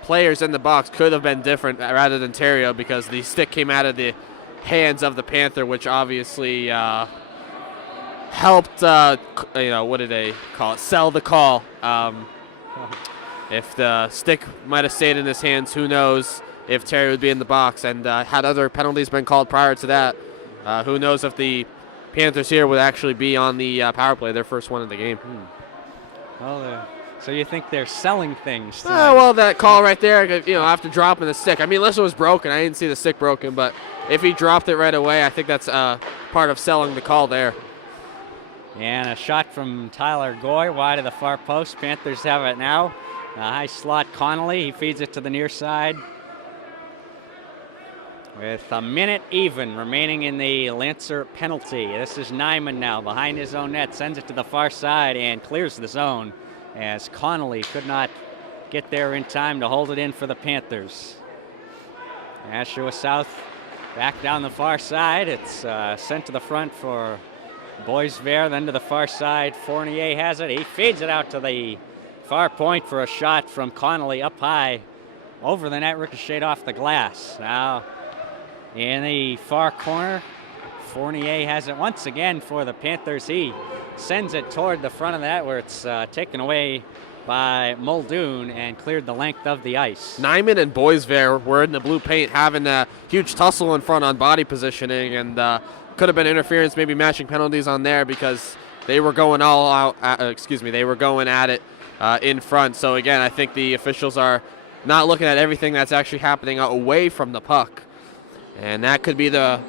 players in the box could have been different rather than Terrio because the stick came out of the hands of the Panther, which obviously helped, what did they call it? Sell the call. If the stick might have stayed in his hands, who knows if Terry would be in the box. And had other penalties been called prior to that, who knows if the Panthers here would actually be on the power play, their first one of the game. Well, so you think they're selling things tonight? Well, that call right there, after dropping the stick. I mean, unless it was broken. I didn't see the stick broken, but if he dropped it right away, I think that's part of selling the call there. And a shot from Tyler Goy wide of the far post. Panthers have it now. High slot Connolly. He feeds it to the near side. With a minute even remaining in the Lancer penalty. This is Nyman now behind his own net. Sends it to the far side and clears the zone as Connolly could not get there in time to hold it in for the Panthers. Nashua South back down the far side. It's sent to the front for Boisvert, then to the far side. Fournier has it. He feeds it out to the far point for a shot from Connolly up high over the net, ricocheted off the glass. Now in the far corner, Fournier has it once again for the Panthers. He sends it toward the front of that where it's taken away by Muldoon and cleared the length of the ice. Nyman and Boisvert were in the blue paint having a huge tussle in front on body positioning, and could have been interference, maybe matching penalties on there because they were going all out. They were going at it in front. So again, I think the officials are not looking at everything that's actually happening away from the puck, and that could be the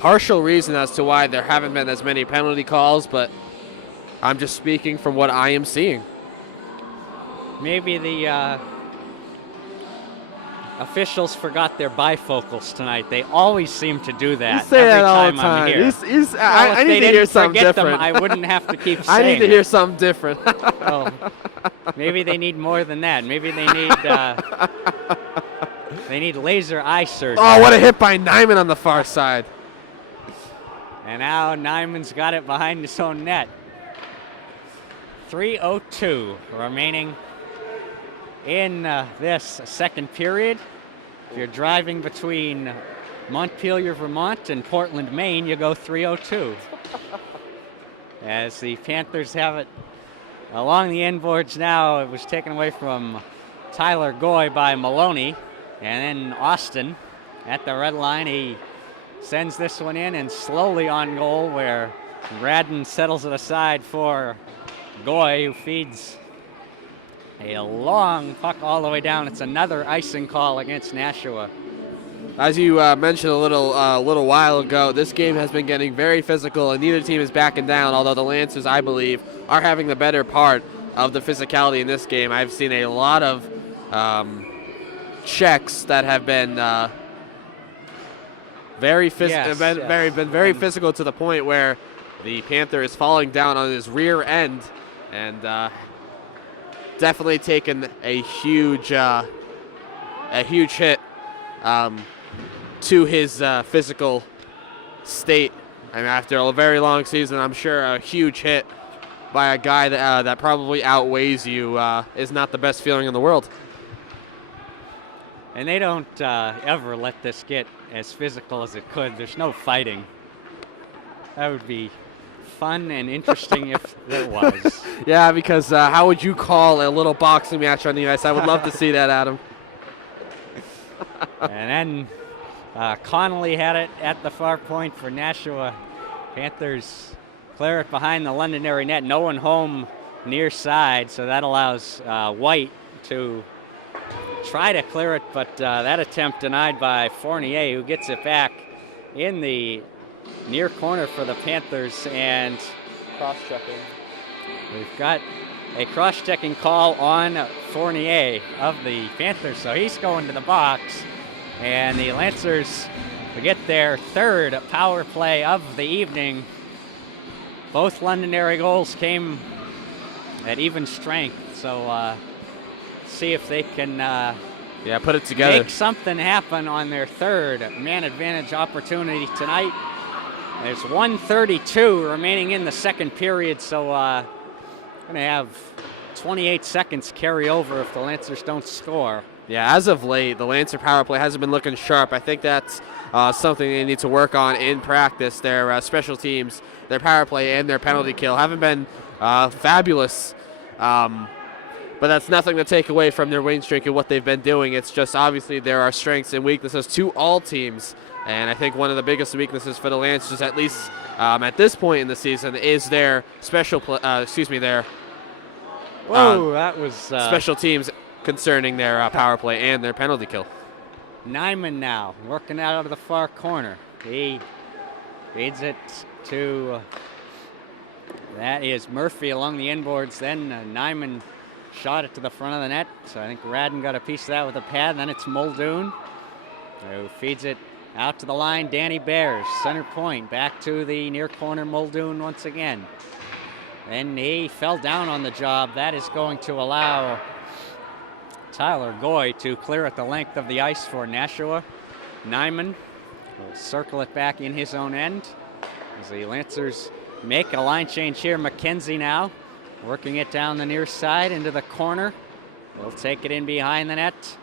partial reason as to why there haven't been as many penalty calls. But I'm just speaking from what I am seeing. Maybe the officials forgot their bifocals tonight. They always seem to do that. You say every that all time the time. I'm here. I need to hear something different. Them, I wouldn't have to keep saying I need to hear something different. Well, maybe they need more than that. Maybe they need laser eye surgery. Oh, what a hit by Nyman on the far side. And now Nyman's got it behind his own net. 3:02 remaining in this second period. If you're driving between Montpelier, Vermont and Portland, Maine, you go 3:02. As the Panthers have it along the inboards now, it was taken away from Tyler Goy by Maloney. And then Austin at the red line, he sends this one in and slowly on goal where Radden settles it aside for Goy, who feeds a long puck all the way down. It's another icing call against Nashua. As you mentioned a little while ago, this game has been getting very physical, and neither team is backing down, although the Lancers, I believe, are having the better part of the physicality in this game. I've seen a lot of checks that have been very physical to the point where the Panther is falling down on his rear end and definitely taken a huge hit to his physical state. I mean, after a very long season, I'm sure a huge hit by a guy that probably outweighs you is not the best feeling in the world. And they don't ever let this get as physical as it could. There's no fighting. That would be fun and interesting if there was. Yeah, because how would you call a little boxing match on the ice? I would love to see that, Adam. And then Connolly had it at the far point for Nashua. Panthers clear it behind the Londonderry net. No one home near side, so that allows White to try to clear it, but that attempt denied by Fournier, who gets it back in the near corner for the Panthers. And Cross-checking. We've got a cross-checking call on Fournier of the Panthers, so he's going to the box. And the Lancers get their third power play of the evening. Both Londonderry goals came at even strength, so see if they can put it together. Make something happen on their third man advantage opportunity tonight. There's 1:32 remaining in the second period, so going to have 28 seconds carry over if the Lancers don't score. Yeah, as of late, the Lancer power play hasn't been looking sharp. I think that's something they need to work on in practice. Their special teams, their power play, and their penalty kill haven't been fabulous. But that's nothing to take away from their win streak and what they've been doing. It's just obviously there are strengths and weaknesses to all teams. And I think one of the biggest weaknesses for the Lancers, at least at this point in the season, is their special that was special teams concerning their power play and their penalty kill. Nyman now working out of the far corner. He feeds it to, that is Murphy along the inboards. Then Nyman shot it to the front of the net. So I think Radden got a piece of that with a pad. And then it's Muldoon who feeds it out to the line. Danny Bears, center point, back to the near corner. Muldoon once again. And he fell down on the job. That is going to allow Tyler Goy to clear at the length of the ice for Nashua. Nyman will circle it back in his own end as the Lancers make a line change here. McKenzie now working it down the near side into the corner. We'll take it in behind the net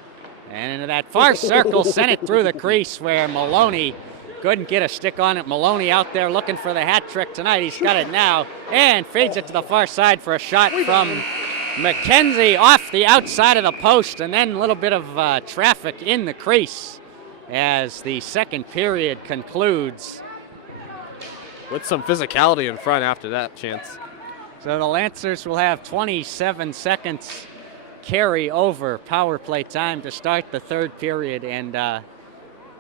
and into that far circle. Sent it through the crease where Maloney couldn't get a stick on it. Maloney out there looking for the hat trick tonight. He's got it now and feeds it to the far side for a shot from McKenzie off the outside of the post, and then a little bit of traffic in the crease as the second period concludes. With some physicality in front after that chance. So the Lancers will have 27 seconds carry over power play time to start the third period, and the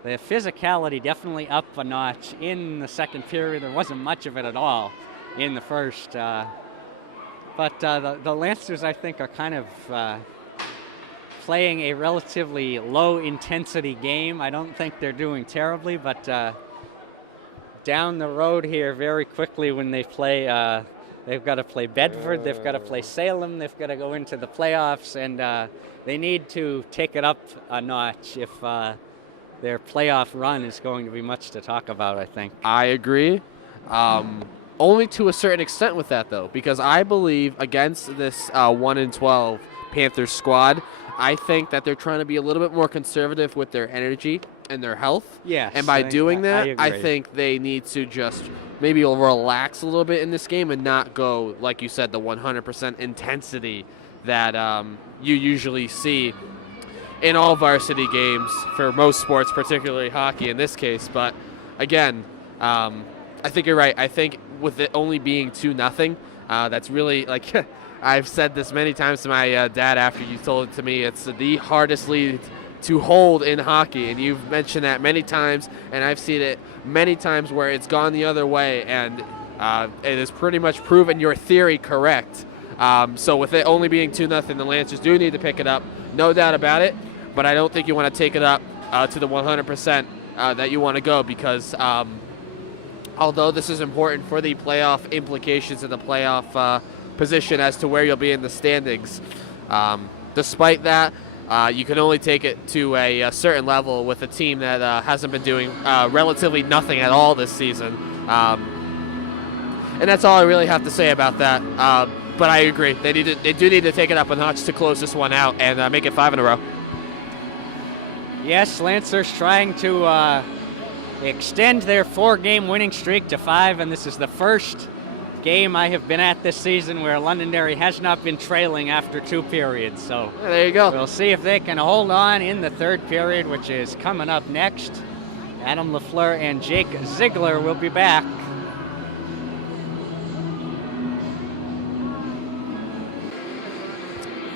physicality definitely up a notch in the second period. There wasn't much of it at all in the first. But the Lancers, I think, are kind of playing a relatively low-intensity game. I don't think they're doing terribly, but down the road here very quickly when they play, they've got to play Bedford, they've got to play Salem, they've got to go into the playoffs, and they need to take it up a notch if their playoff run is going to be much to talk about, I think. I agree. Only to a certain extent with that, though, because I believe against this 1-12 Panthers squad, I think that they're trying to be a little bit more conservative with their energy and their health. Yes. And by doing that, I I think they need to just maybe relax a little bit in this game and not go, like you said, the 100% intensity that you usually see in all varsity games for most sports, particularly hockey in this case. But again, I think you're right. I think with it only being 2-0, that's really, like, I've said this many times to my dad after you told it to me, it's the hardest lead to hold in hockey, and you've mentioned that many times, and I've seen it many times where it's gone the other way, and it has pretty much proven your theory correct. So with it only being 2-0, the Lancers do need to pick it up, no doubt about it, but I don't think you want to take it up to the 100% that you want to go, because although this is important for the playoff implications and the playoff position as to where you'll be in the standings, despite that, you can only take it to a certain level with a team that hasn't been doing relatively nothing at all this season. And that's all I really have to say about that. But I agree. They do need to take it up a notch to close this one out and make it 5 in a row. Yes, Lancers trying to extend their 4-game winning streak to 5, and this is the first game I have been at this season where Londonderry has not been trailing after 2 periods. So yeah, there you go. We'll see if they can hold on in the 3rd period, which is coming up next. Adam LaFleur and Jake Ziegler will be back.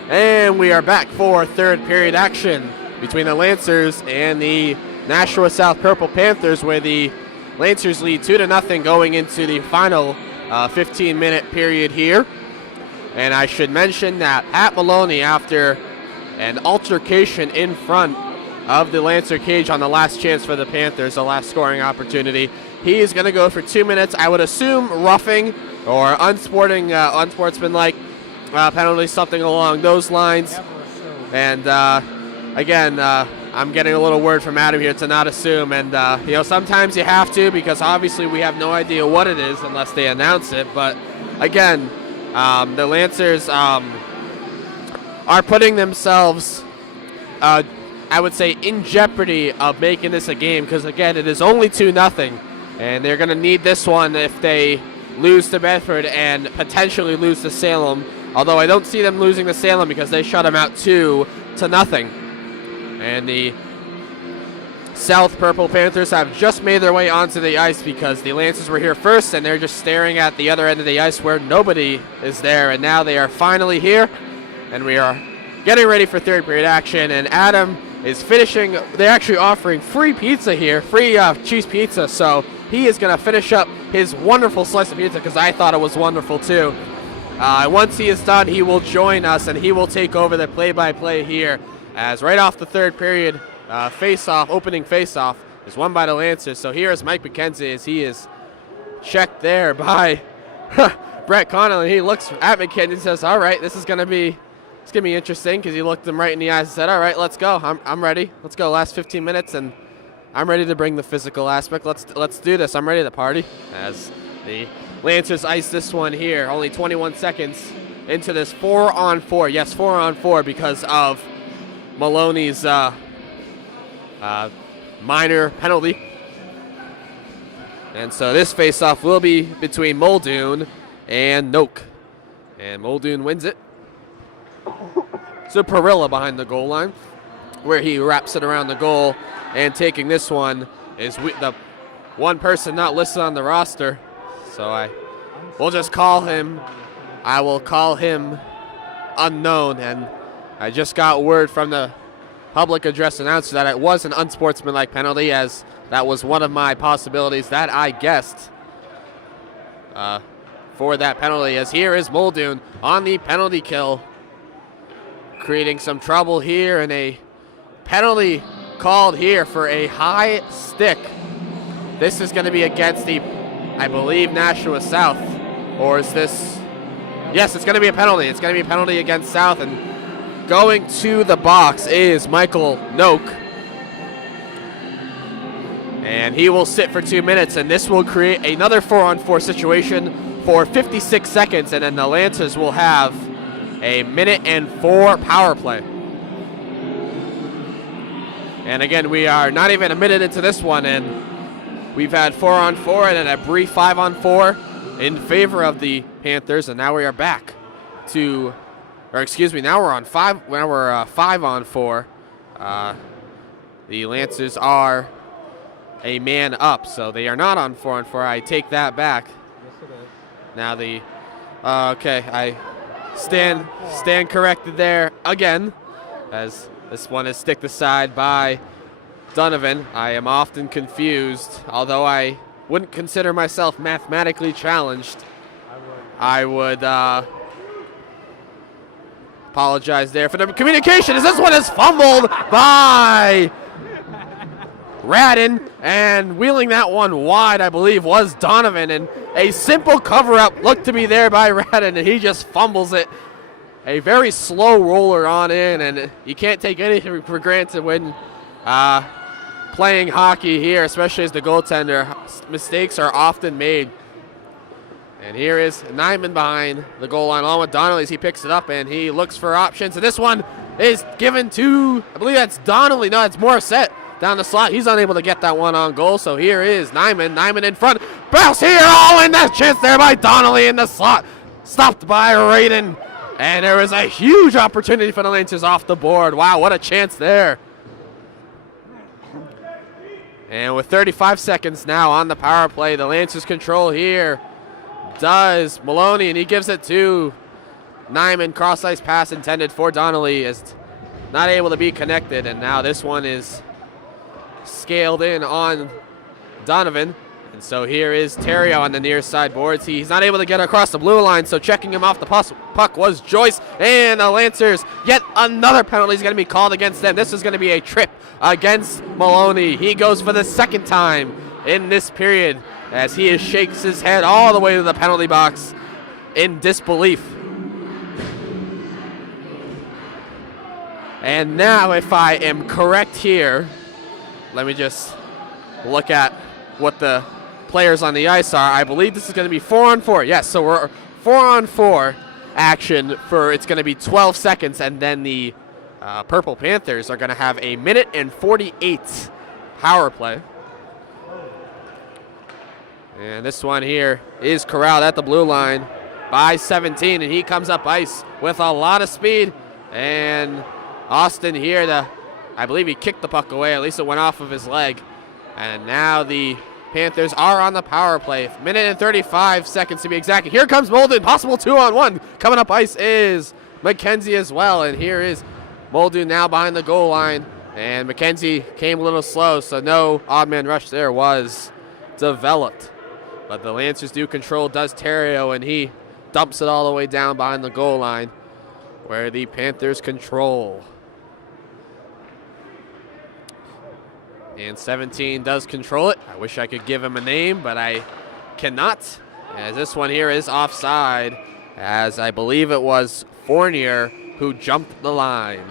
And we are back for 3rd period action between the Lancers and the Nashua South Purple Panthers, where the Lancers lead 2-0 going into the final 15-minute period here. And I should mention that Pat Maloney, after an altercation in front of the Lancer cage on the last chance for the Panthers, the last scoring opportunity, he is going to go for 2 minutes. I would assume roughing or unsportsmanlike penalty, something along those lines. And again, I'm getting a little word from Adam here to not assume, and sometimes you have to, because obviously we have no idea what it is unless they announce it. But again, the Lancers are putting themselves, I would say, in jeopardy of making this a game, because again, it is only 2-0, and they're going to need this one if they lose to Bedford and potentially lose to Salem. Although I don't see them losing to Salem because they shut them out 2-0. And the South Purple Panthers have just made their way onto the ice because the Lancers were here first, and they're just staring at the other end of the ice where nobody is there. And now they are finally here, and we are getting ready for 3rd period action. And Adam is finishing. They're actually offering free pizza here, free cheese pizza. So he is going to finish up his wonderful slice of pizza, because I thought it was wonderful too. Once he is done, he will join us, and he will take over the play-by-play here, as right off the 3rd period, opening face-off is won by the Lancers. So here is Mike McKenzie as he is checked there by Brett Connolly. He looks at McKenzie and says, all right, this is going to be interesting, because he looked him right in the eyes and said, all right, let's go. I'm ready. Let's go. Last 15 minutes, and I'm ready to bring the physical aspect. Let's do this. I'm ready to party. As the Lancers ice this one here, only 21 seconds into this 4-on-4. Yes, 4-on-4 because of Maloney's minor penalty. And so this face-off will be between Muldoon and Noak. And Muldoon wins it. So Perilla behind the goal line, where he wraps it around the goal. And taking this one is the one person not listed on the roster. So we'll just call him. I will call him unknown. And I just got word from the public address announcer that it was an unsportsmanlike penalty, as that was one of my possibilities that I guessed for that penalty. As here is Muldoon on the penalty kill, creating some trouble here, and a penalty called here for a high stick. This is going to be against the, I believe, Nashua South. Or is this? Yes, it's going to be a penalty. It's going to be a penalty against South, and going to the box is Michael Noak. And he will sit for 2 minutes, and this will create another 4-on-4 situation for 56 seconds, and then the Lancers will have a 1:04 power play. And again, we are not even a minute into this one, and we've had 4-on-4 and then a brief 5-on-4 in favor of the Panthers, and now we are back to, or excuse me, now we're on 5-on-4. The Lancers are a man up, so they are not on 4-on-4. I take that back. Now the, okay, I stand corrected there again, as this one is sticked aside by Donovan. I am often confused, although I wouldn't consider myself mathematically challenged. I would apologize there for the communication, as this one is fumbled by Radin, and wheeling that one wide, I believe, was Donovan, and a simple cover-up looked to be there by Radin, and he just fumbles it. A very slow roller on in, and you can't take anything for granted when playing hockey here, especially as the goaltender. Mistakes are often made. And here is Nyman behind the goal line, along with Donnelly as he picks it up, and he looks for options, and this one is given to, I believe that's Donnelly. No, it's Morissette down the slot. He's unable to get that one on goal, so here is Nyman. Nyman in front. Bounce here. Oh, and that chance there by Donnelly in the slot. Stopped by Radin. And there was a huge opportunity for the Lancers off the board. Wow, what a chance there. And with 35 seconds now on the power play, the Lancers control here does Maloney, and he gives it to Nyman. Cross-ice pass intended for Donnelly is not able to be connected, and now this one is scaled in on Donovan. And so here is Terrio on the near side boards. He's not able to get across the blue line, so checking him off the puck was Joyce. And the Lancers, yet another penalty is going to be called against them. This is going to be a trip against Maloney. He goes for the second time in this period as he shakes his head all the way to the penalty box in disbelief. And now, if I am correct here, let me just look at what the players on the ice are. I believe this is going to be 4-on-4. Yes, so we're 4-on-4 action for, it's going to be 12 seconds, and then the Purple Panthers are going to have a 1:48 power play. And this one here is corralled at the blue line by 17, and he comes up ice with a lot of speed. And Austin here, I believe he kicked the puck away, at least it went off of his leg. And now the Panthers are on the power play. 1:35 to be exact. And here comes Muldoon, possible 2-on-1. Coming up ice is McKenzie as well. And here is Muldoon now behind the goal line. And McKenzie came a little slow, so no odd man rush there was developed. But the Lancers do control does Terrio, and he dumps it all the way down behind the goal line where the Panthers control. And 17 does control it. I wish I could give him a name, but I cannot. As this one here is offside, as I believe it was Fournier who jumped the line.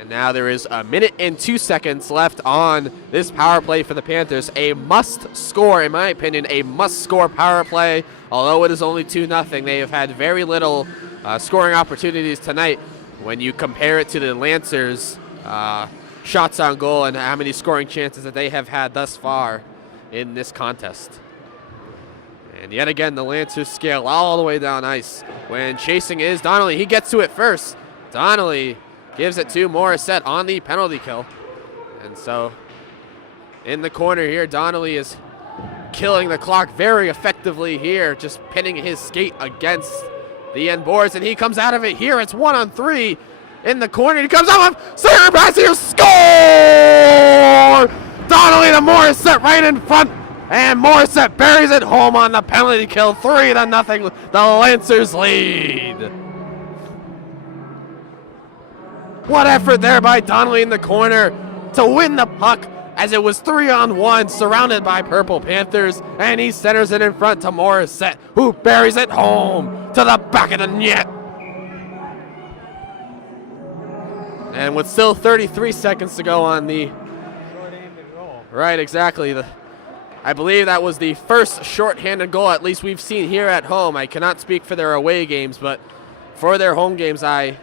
And now there is 1:02 left on this power play for the Panthers. A must score, in my opinion, a must score power play. Although it is only 2-0, they have had very little scoring opportunities tonight when you compare it to the Lancers' shots on goal and how many scoring chances that they have had thus far in this contest. And yet again, the Lancers scale all the way down ice. When chasing is Donnelly, he gets to it first. Donnelly gives it to Morissette on the penalty kill. And so in the corner here, Donnelly is killing the clock very effectively here, just pinning his skate against the end boards, and he comes out of it here. It's 1-on-3 in the corner. He comes out with center pass here. Score! Donnelly to Morissette right in front. And Morissette buries it home on the penalty kill. 3-0. The Lancers lead. What effort there by Donnelly in the corner to win the puck as it was 3-on-1, surrounded by Purple Panthers, and he centers it in front to Morissette, who buries it home to the back of the net. And with still 33 seconds to go on the Short-handed goal. right, exactly. I believe that was the first shorthanded goal, at least we've seen here at home. I cannot speak for their away games, but for their home games, I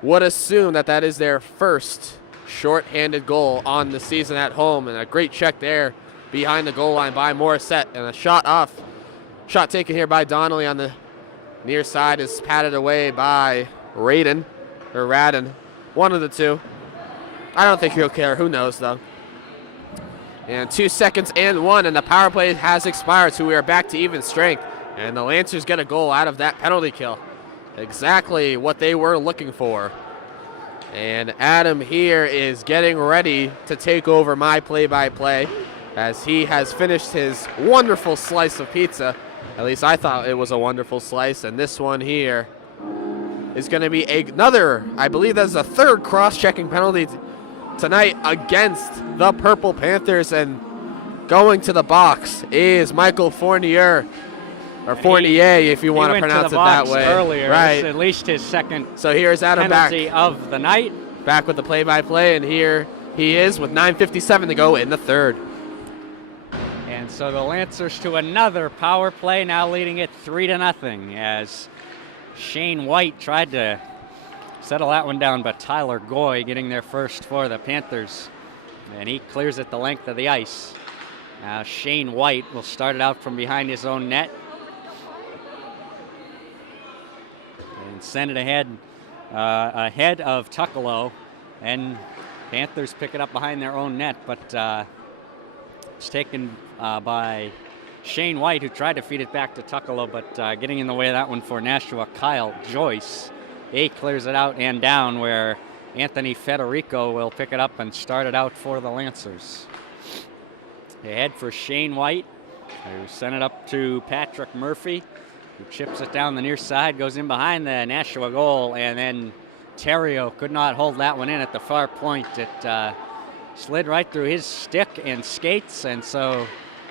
would assume that that is their first shorthanded goal on the season at home. And a great check there behind the goal line by Morissette. And a shot taken here by Donnelly on the near side is patted away by Radin. One of the two. I don't think he'll care. Who knows, though. And 2 seconds and 1, and the power play has expired, so we are back to even strength. And the Lancers get a goal out of that penalty kill. Exactly what they were looking for. And Adam here is getting ready to take over my play-by-play as he has finished his wonderful slice of pizza. At least I thought it was a wonderful slice. And this one here is going to be another, I believe that's the third cross-checking penalty tonight against the Purple Panthers. And going to the box is Michael Fournier. Or Fournier, if you want to pronounce it that way. Earlier, right? It's at least his second So here's Adam penalty back of the night. back with the play-by-play, and here he is with 9:57 to go in the third. And so the Lancers to another power play, now leading it 3-0 as Shane White tried to settle that one down, but Tyler Goy getting there first for the Panthers. And he clears it the length of the ice. Now Shane White will start it out from behind his own net. And send it ahead of Tuckalo, and Panthers pick it up behind their own net, but it's taken by Shane White, who tried to feed it back to Tuckalo, but getting in the way of that one for Nashua, Kyle Joyce. He clears it out and down, where Anthony Federico will pick it up and start it out for the Lancers. Ahead for Shane White, who sent it up to Patrick Murphy, who chips it down the near side, goes in behind the Nashua goal, and then Terrio could not hold that one in at the far point. It slid right through his stick and skates, and so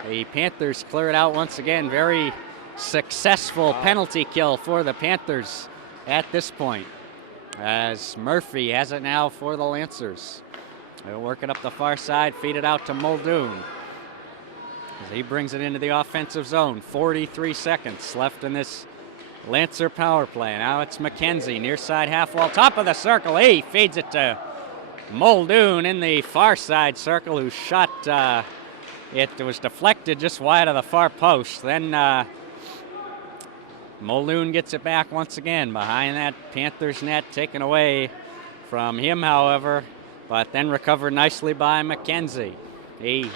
the Panthers clear it out once again. Very successful penalty kill for the Panthers at this point, as Murphy has it now for the Lancers. They'll work it up the far side, feed it out to Muldoon as he brings it into the offensive zone. 43 seconds left in this Lancer power play. Now it's McKenzie, near side half wall, top of the circle. He feeds it to Muldoon in the far side circle, who shot, it was deflected just wide of the far post. Then Muldoon gets it back once again behind that Panthers net, taken away from him, however, but then recovered nicely by McKenzie. He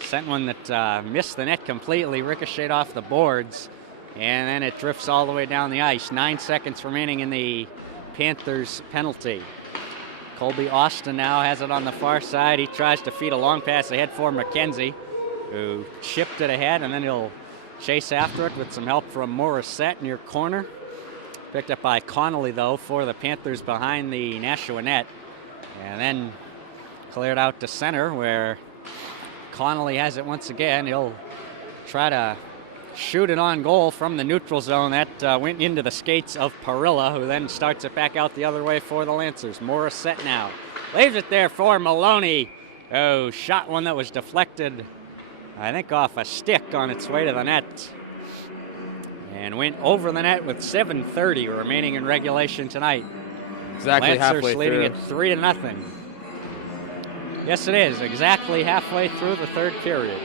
sent one that missed the net completely, ricocheted off the boards, and then it drifts all the way down the ice. 9 seconds remaining in the Panthers penalty. Colby Austin now has it on the far side. He tries to feed a long pass ahead for McKenzie, who chipped it ahead, and then he'll chase after it with some help from Morissette near corner. Picked up by Connolly, though, for the Panthers behind the Nashua net. And then cleared out to center, where Connolly has it once again. He'll try to shoot it on goal from the neutral zone. That went into the skates of Parilla, who then starts it back out the other way for the Lancers. Morissette now leaves it there for Maloney, who shot one that was deflected, I think, off a stick on its way to the net, and went over the net with 7:30 remaining in regulation tonight. Exactly Lancers halfway leading through. it 3-0. Yes, it is. Exactly halfway through the third period.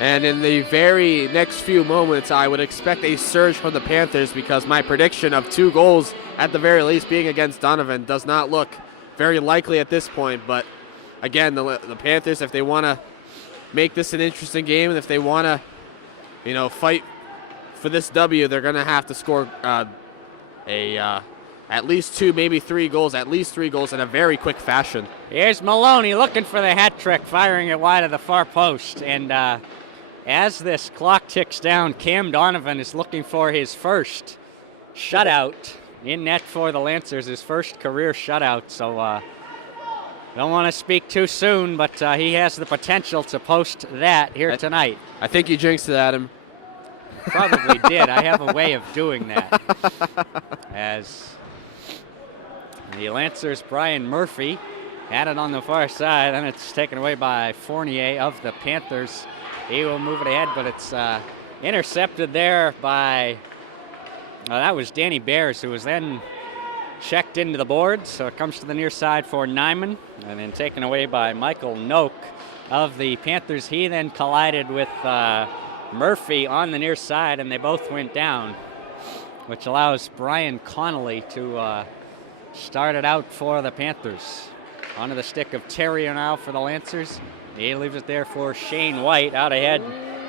And in the very next few moments, I would expect a surge from the Panthers, because my prediction of 2 goals at the very least being against Donovan does not look very likely at this point. But again, the Panthers, if they want to make this an interesting game, and if they want to, fight for this W, they're going to have to score a at least 2, maybe 3 goals, at least 3 goals in a very quick fashion. Here's Maloney looking for the hat trick, firing it wide of the far post. And as this clock ticks down, Cam Donovan is looking for his first shutout in net for the Lancers, his first career shutout. So don't want to speak too soon, but he has the potential to post that here tonight. I think you jinxed it, Adam. Probably did. I have a way of doing that. As the Lancers' Brian Murphy had it on the far side, and it's taken away by Fournier of the Panthers. He will move it ahead, but it's intercepted there by, that was Danny Bears, who was then checked into the boards. So it comes to the near side for Nyman, and then taken away by Michael Noak of the Panthers. He then collided with Murphy on the near side, and they both went down, which allows Brian Connolly to start it out for the Panthers. Onto the stick of Terrio now for the Lancers. He leaves it there for Shane White. Out ahead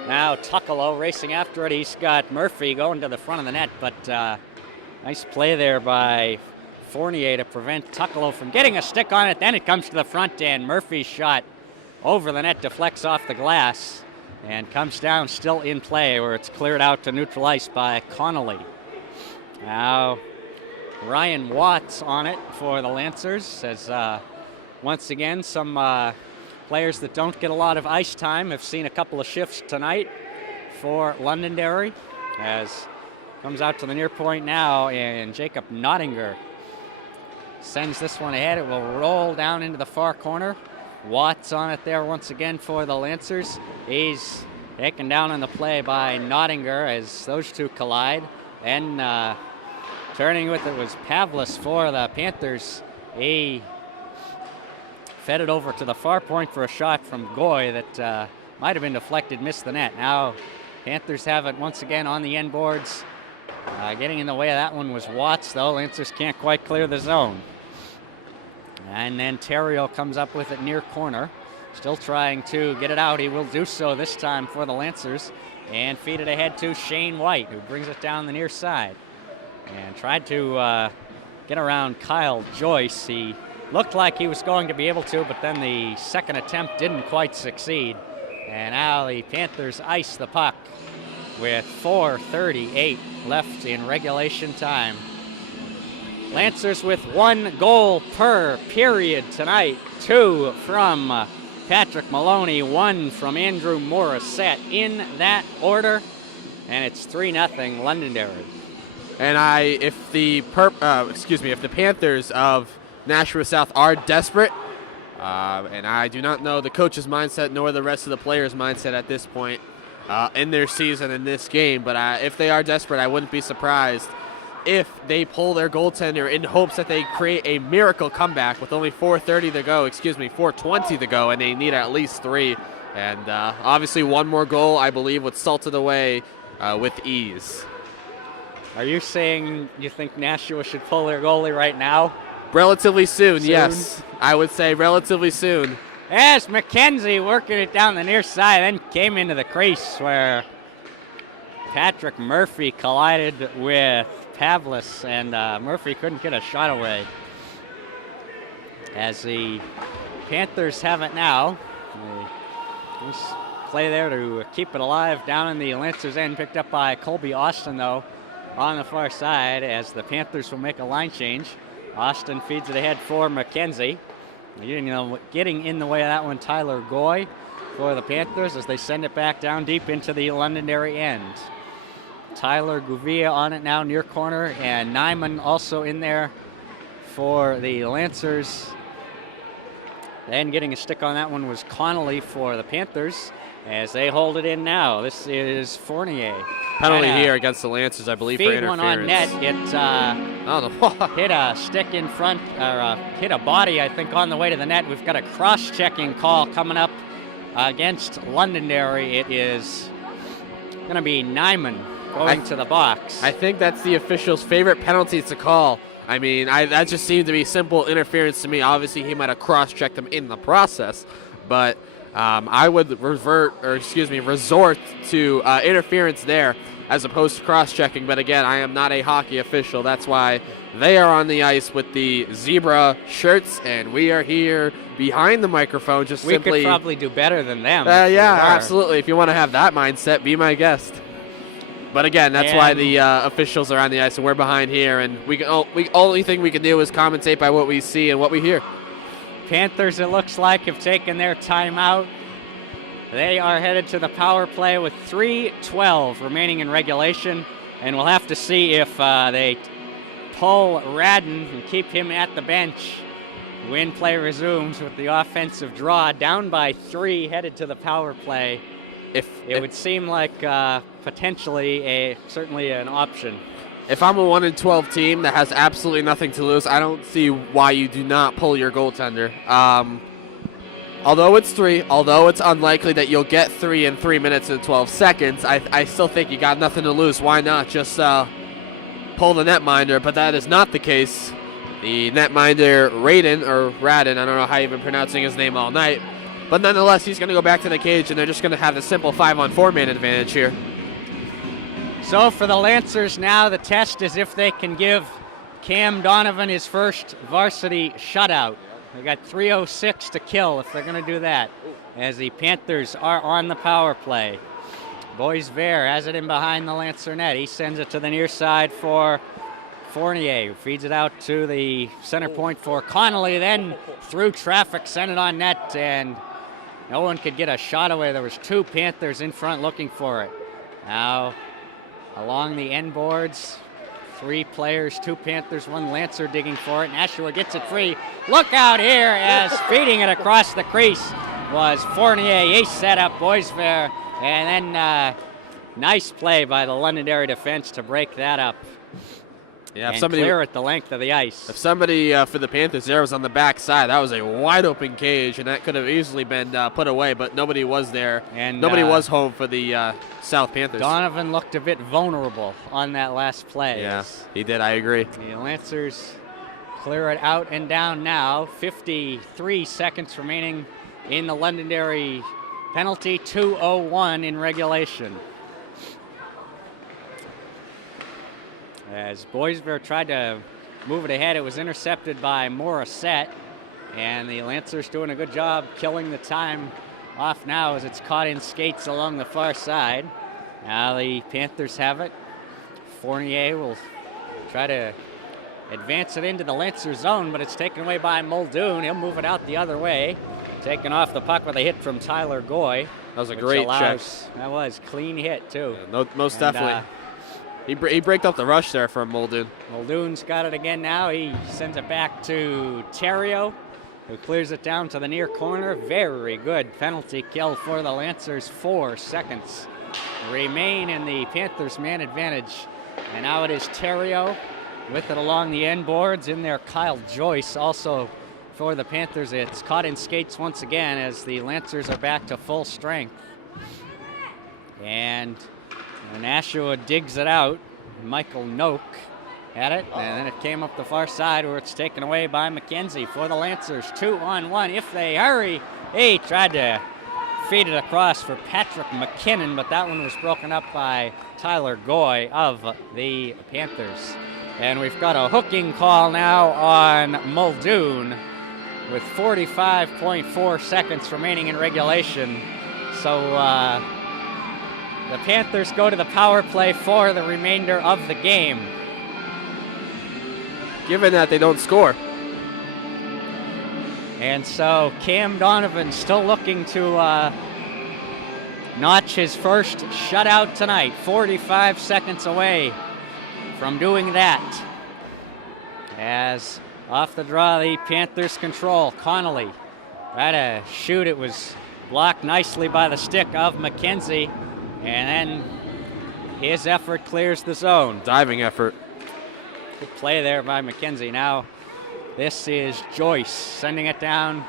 now Tuckalo racing after it. He's got Murphy going to the front of the net, but nice play there by Fournier to prevent Tuckalo from getting a stick on it. Then it comes to the front, and Murphy's shot over the net deflects off the glass and comes down still in play, where it's cleared out to neutral ice by Connolly. Now Ryan Watts on it for the Lancers, as once again some players that don't get a lot of ice time have seen a couple of shifts tonight for Londonderry, as comes out to the near point now, and Jacob Nottinger sends this one ahead. It will roll down into the far corner. Watts on it there once again for the Lancers. He's taken down on the play by Nottinger as those two collide. And turning with it was Pavlis for the Panthers. He fed it over to the far point for a shot from Goy that might have been deflected, missed the net. Now Panthers have it once again on the end boards. Getting in the way of that one was Watts, though. Lancers can't quite clear the zone. And then Terrio comes up with it near corner. Still trying to get it out. He will do so this time for the Lancers. And feed it ahead to Shane White, who brings it down the near side. And tried to get around Kyle Joyce. He looked like he was going to be able to, but then the second attempt didn't quite succeed. And now the Panthers ice the puck with 4:38 left in regulation time. Lancers with 1 goal per period tonight. 2 from Patrick Maloney, 1 from Andrew Morissette in that order. And it's 3-0 Londonderry. And if the Panthers of Nashua South are desperate, and I do not know the coach's mindset nor the rest of the players' mindset at this point in their season in this game, but if they are desperate, I wouldn't be surprised if they pull their goaltender in hopes that they create a miracle comeback with only 4:20 to go, and they need at least 3. And obviously 1 more goal, I believe, would salt it away with ease. Are you saying you think Nashua should pull their goalie right now? Relatively soon, yes. I would say relatively soon. As McKenzie working it down the near side, then came into the crease where Patrick Murphy collided with Pavlis, and Murphy couldn't get a shot away. As the Panthers have it now. Nice play there to keep it alive down in the Lancers end, picked up by Colby Austin, though, on the far side, as the Panthers will make a line change. Austin feeds it ahead for McKenzie. Getting in the way of that one, Tyler Goy for the Panthers, as they send it back down deep into the Londonderry end. Tyler Gouveia on it now near corner, and Nyman also in there for the Lancers. Then getting a stick on that one was Connolly for the Panthers, as they hold it in now. This is Fournier. Penalty here against the Lancers, I believe, for interference. One on net. It hit a stick in front, or hit a body, I think, on the way to the net. We've got a cross-checking call coming up against Londonderry. It is going to be Nyman going to the box. I think that's the official's favorite penalty to call. I mean, that just seemed to be simple interference to me. Obviously, he might have cross-checked him in the process, but I would resort to interference there as opposed to cross-checking. But again, I am not a hockey official. That's why they are on the ice with the zebra shirts, and we are here behind the microphone. Just we could probably do better than them. Yeah, absolutely. If you want to have that mindset, be my guest. But again, that's why the officials are on the ice, and we're behind here. And only thing we can do is commentate by what we see and what we hear. Panthers, it looks like, have taken their timeout. They are headed to the power play with 3:12 remaining in regulation, and we'll have to see if they pull Radden and keep him at the bench when play resumes with the offensive draw. Down by 3, headed to the power play. It would seem like potentially certainly an option. If I'm a 1-12 team that has absolutely nothing to lose, I don't see why you do not pull your goaltender. Although it's 3, although it's unlikely that you'll get 3 in 3 minutes and 12 seconds, I still think you got nothing to lose. Why not just pull the netminder? But that is not the case. The netminder, Radden, I don't know how you've been pronouncing his name all night, but nonetheless, he's going to go back to the cage, and they're just going to have the simple 5-on-4 man advantage here. So for the Lancers now, the test is if they can give Cam Donovan his first varsity shutout. They got 3:06 to kill if they're going to do that, as the Panthers are on the power play. Boisvert has it in behind the Lancer net. He sends it to the near side for Fournier, who feeds it out to the center point for Connolly, then through traffic, sent it on net, and no one could get a shot away. There was 2 Panthers in front looking for it. Now, along the end boards, 3 players, 2 Panthers, 1 Lancer digging for it. Nashua gets it free. Look out here as feeding it across the crease was Fournier. He set up Boisvert, and then nice play by the Londonderry defense to break that up. Yeah, and clear at the length of the ice. If somebody for the Panthers there was on the back side, that was a wide open cage, and that could have easily been put away, but nobody was there. And nobody was home for the South Panthers. Donovan looked a bit vulnerable on that last play. Yes, he did. I agree. The Lancers clear it out and down now. 53 seconds remaining in the Londonderry penalty. 2:01 in regulation. As Boisvert tried to move it ahead, it was intercepted by Morissette, and the Lancers doing a good job killing the time off now as it's caught in skates along the far side. Now the Panthers have it. Fournier will try to advance it into the Lancer zone, but it's taken away by Muldoon. He'll move it out the other way. Taken off the puck with a hit from Tyler Goy. That was a great check. That was clean hit, too. Yeah, most definitely. He braked up the rush there from Muldoon. Muldoon's got it again now. He sends it back to Terrio, who clears it down to the near corner. Very good penalty kill for the Lancers. 4 seconds remain in the Panthers' man advantage. And now it is Terrio with it along the end boards. In there, Kyle Joyce also for the Panthers. It's caught in skates once again as the Lancers are back to full strength. And Nashua digs it out. Michael Noak had it, and then it came up the far side where it's taken away by McKenzie for the Lancers. 2-on-1 if they hurry. He tried to feed it across for Patrick McKinnon, but that one was broken up by Tyler Goy of the Panthers. And we've got a hooking call now on Muldoon with 45.4 seconds remaining in regulation. So the Panthers go to the power play for the remainder of the game. Given that they don't score. And so Cam Donovan still looking to notch his first shutout tonight. 45 seconds away from doing that. As off the draw, the Panthers control. Connolly tried to shoot. It was blocked nicely by the stick of McKenzie. And then his effort clears the zone. Diving effort. Good play there by McKenzie. Now this is Joyce sending it down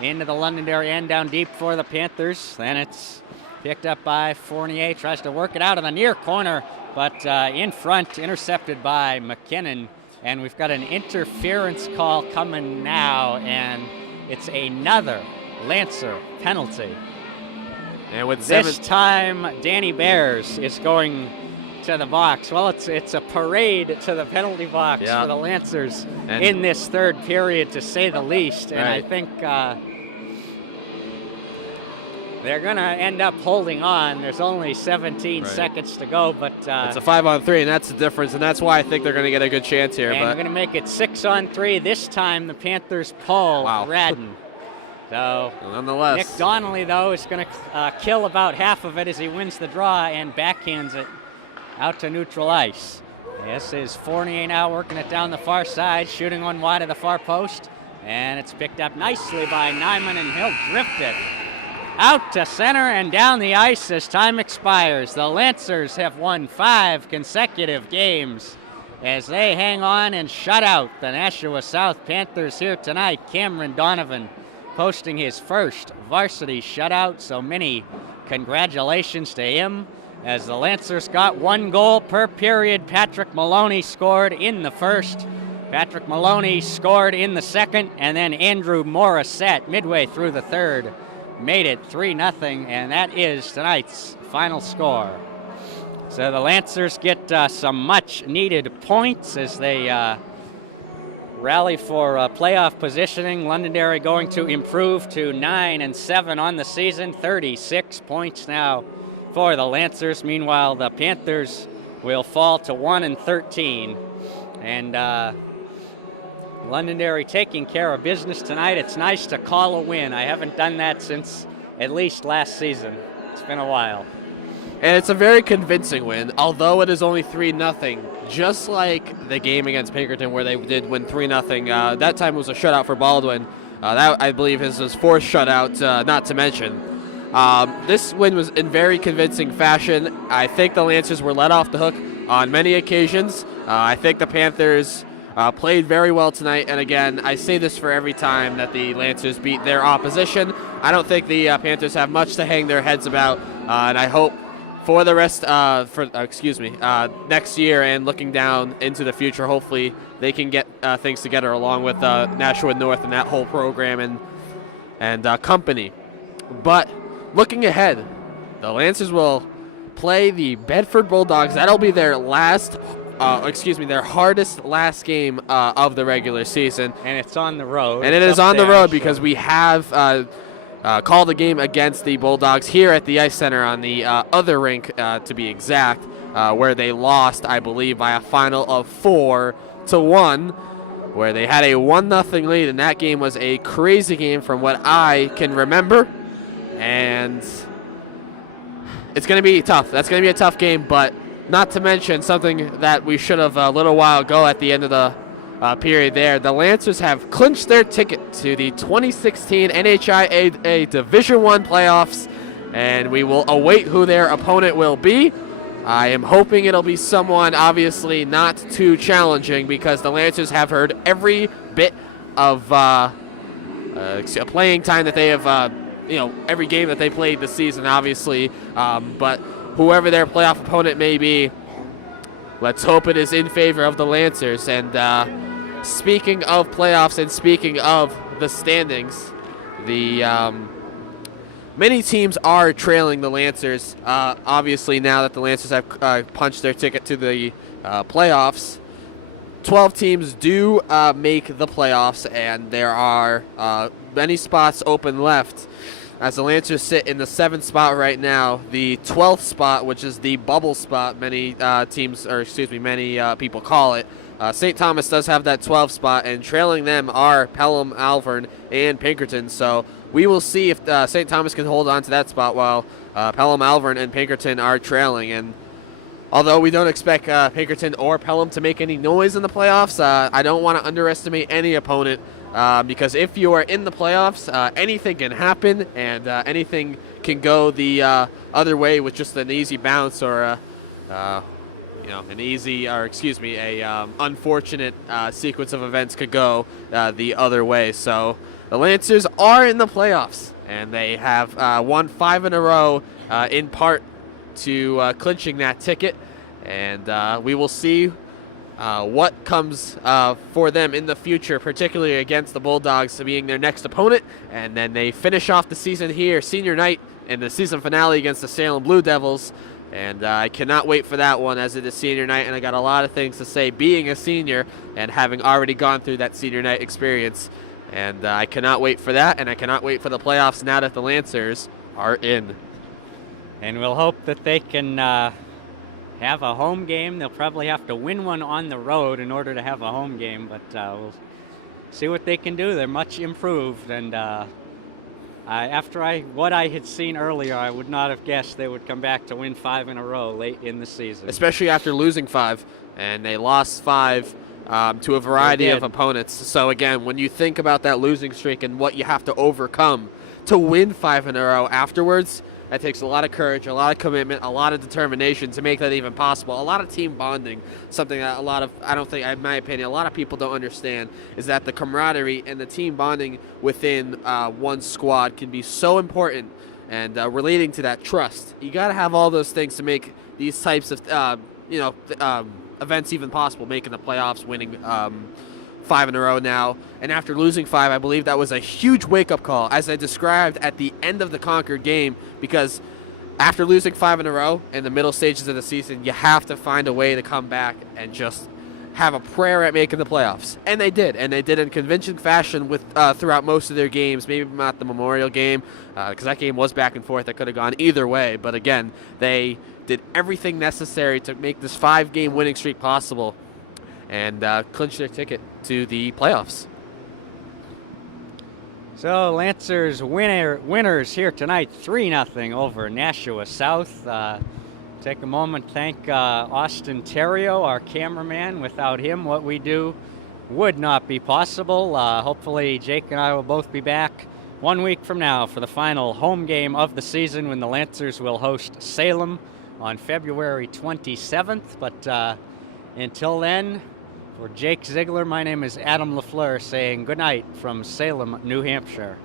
into the Londonderry end, down deep for the Panthers. Then it's picked up by Fournier. Tries to work it out in the near corner, but in front, intercepted by McKinnon. And we've got an interference call coming now, and it's another Lancer penalty. And with This time, Danny Bears is going to the box. Well, it's a parade to the penalty box for the Lancers in this third period, to say the least. And I think they're going to end up holding on. There's only 17 seconds to go, but it's a 5-on-3, and that's the difference, and that's why I think they're going to get a good chance here. And but they're going to make it 6-on-3. This time, the Panthers pull Radden. So nonetheless, Nick Donnelly, though, is going to kill about half of it as he wins the draw and backhands it out to neutral ice. This is Fournier now working it down the far side, shooting one wide of the far post, and it's picked up nicely by Nyman, and he'll drift it out to center and down the ice as time expires. The Lancers have won 5 consecutive games as they hang on and shut out the Nashua South Panthers here tonight. Cameron Donovan posting his first varsity shutout, so many congratulations to him as the Lancers got 1 goal per period. Patrick Maloney scored in the first, Patrick Maloney scored in the second, and then Andrew Morissette midway through the third made it 3-0, and that is tonight's final score. So the Lancers get some much needed points as they rally for playoff positioning. Londonderry going to improve to 9-7 on the season, 36 points now for the Lancers. Meanwhile, the Panthers will fall to 1-13. And Londonderry taking care of business tonight. It's nice to call a win. I haven't done that since at least last season. It's been a while. And it's a very convincing win, although it is only 3-0, just like the game against Pinkerton where they did win 3-0. That time was a shutout for Baldwin. That, I believe, is his 4th shutout, not to mention. This win was in very convincing fashion. I think the Lancers were let off the hook on many occasions. I think the Panthers played very well tonight, and again, I say this for every time that the Lancers beat their opposition. I don't think the Panthers have much to hang their heads about, and I hope for the rest, next year and looking down into the future, hopefully they can get things together along with Nashua North and that whole program and company. But looking ahead, the Lancers will play the Bedford Bulldogs. That'll be their their hardest last game of the regular season. And it's on the road. And it is on the road because we have called a game against the Bulldogs here at the Ice Center on the other rink, to be exact, where they lost, I believe, by a final of 4-1, where they had a 1-0 lead, and that game was a crazy game from what I can remember. And it's going to be tough. That's going to be a tough game, but not to mention something that we should have a little while ago at the end of the period there. The Lancers have clinched their ticket to the 2016 NHIA Division I playoffs, and we will await who their opponent will be. I am hoping it'll be someone obviously not too challenging because the Lancers have heard every bit of playing time that they have, every game that they played this season, obviously. But whoever their playoff opponent may be, let's hope it is in favor of the Lancers. And speaking of playoffs and speaking of the standings, the many teams are trailing the Lancers. Obviously, now that the Lancers have punched their ticket to the playoffs, 12 teams do make the playoffs, and there are many spots open left. As the Lancers sit in the 7th spot right now, the 12th spot, which is the bubble spot, many people call it. St. Thomas does have that 12th spot, and trailing them are Pelham, Alvern, and Pinkerton. So we will see if St. Thomas can hold on to that spot while Pelham, Alvern, and Pinkerton are trailing. And although we don't expect Pinkerton or Pelham to make any noise in the playoffs, I don't want to underestimate any opponent. Because if you are in the playoffs, anything can happen, and anything can go the other way with just an easy bounce or unfortunate sequence of events could go the other way. So the Lancers are in the playoffs, and they have won 5 in a row, in part to clinching that ticket, and we will see what comes for them in the future, particularly against the Bulldogs, being their next opponent. And then they finish off the season here, senior night, in the season finale against the Salem Blue Devils. And I cannot wait for that one, as it is senior night, and I got a lot of things to say being a senior and having already gone through that senior night experience. And I cannot wait for that, and I cannot wait for the playoffs now that the Lancers are in. And we'll hope that they can have a home game. They'll probably have to win one on the road in order to have a home game, but we'll see what they can do. They're much improved, and after what I had seen earlier, I would not have guessed they would come back to win 5 in a row late in the season. Especially after losing 5, and they lost 5 to a variety of opponents. So again, when you think about that losing streak and what you have to overcome to win 5 in a row afterwards, that takes a lot of courage, a lot of commitment, a lot of determination to make that even possible. A lot of team bonding, something that in my opinion, a lot of people don't understand, is that the camaraderie and the team bonding within one squad can be so important, and relating to that trust. You got to have all those things to make these types of events even possible, making the playoffs, winning 5 in a row now. And after losing 5, I believe that was a huge wake-up call, as I described at the end of the Concord game, because after losing 5 in a row in the middle stages of the season, you have to find a way to come back and just have a prayer at making the playoffs. And they did in convincing fashion with throughout most of their games, maybe not the Memorial game, because that game was back and forth. That could have gone either way. But again, they did everything necessary to make this 5-game winning streak possible and clinch their ticket to the playoffs. So Lancers winners here tonight, 3-0 over Nashua South. Take a moment to thank Austin Terrio, our cameraman. Without him, what we do would not be possible. Hopefully Jake and I will both be back 1 week from now for the final home game of the season, when the Lancers will host Salem on February 27th. But until then, for Jake Ziegler, my name is Adam LaFleur, saying good night from Salem, New Hampshire.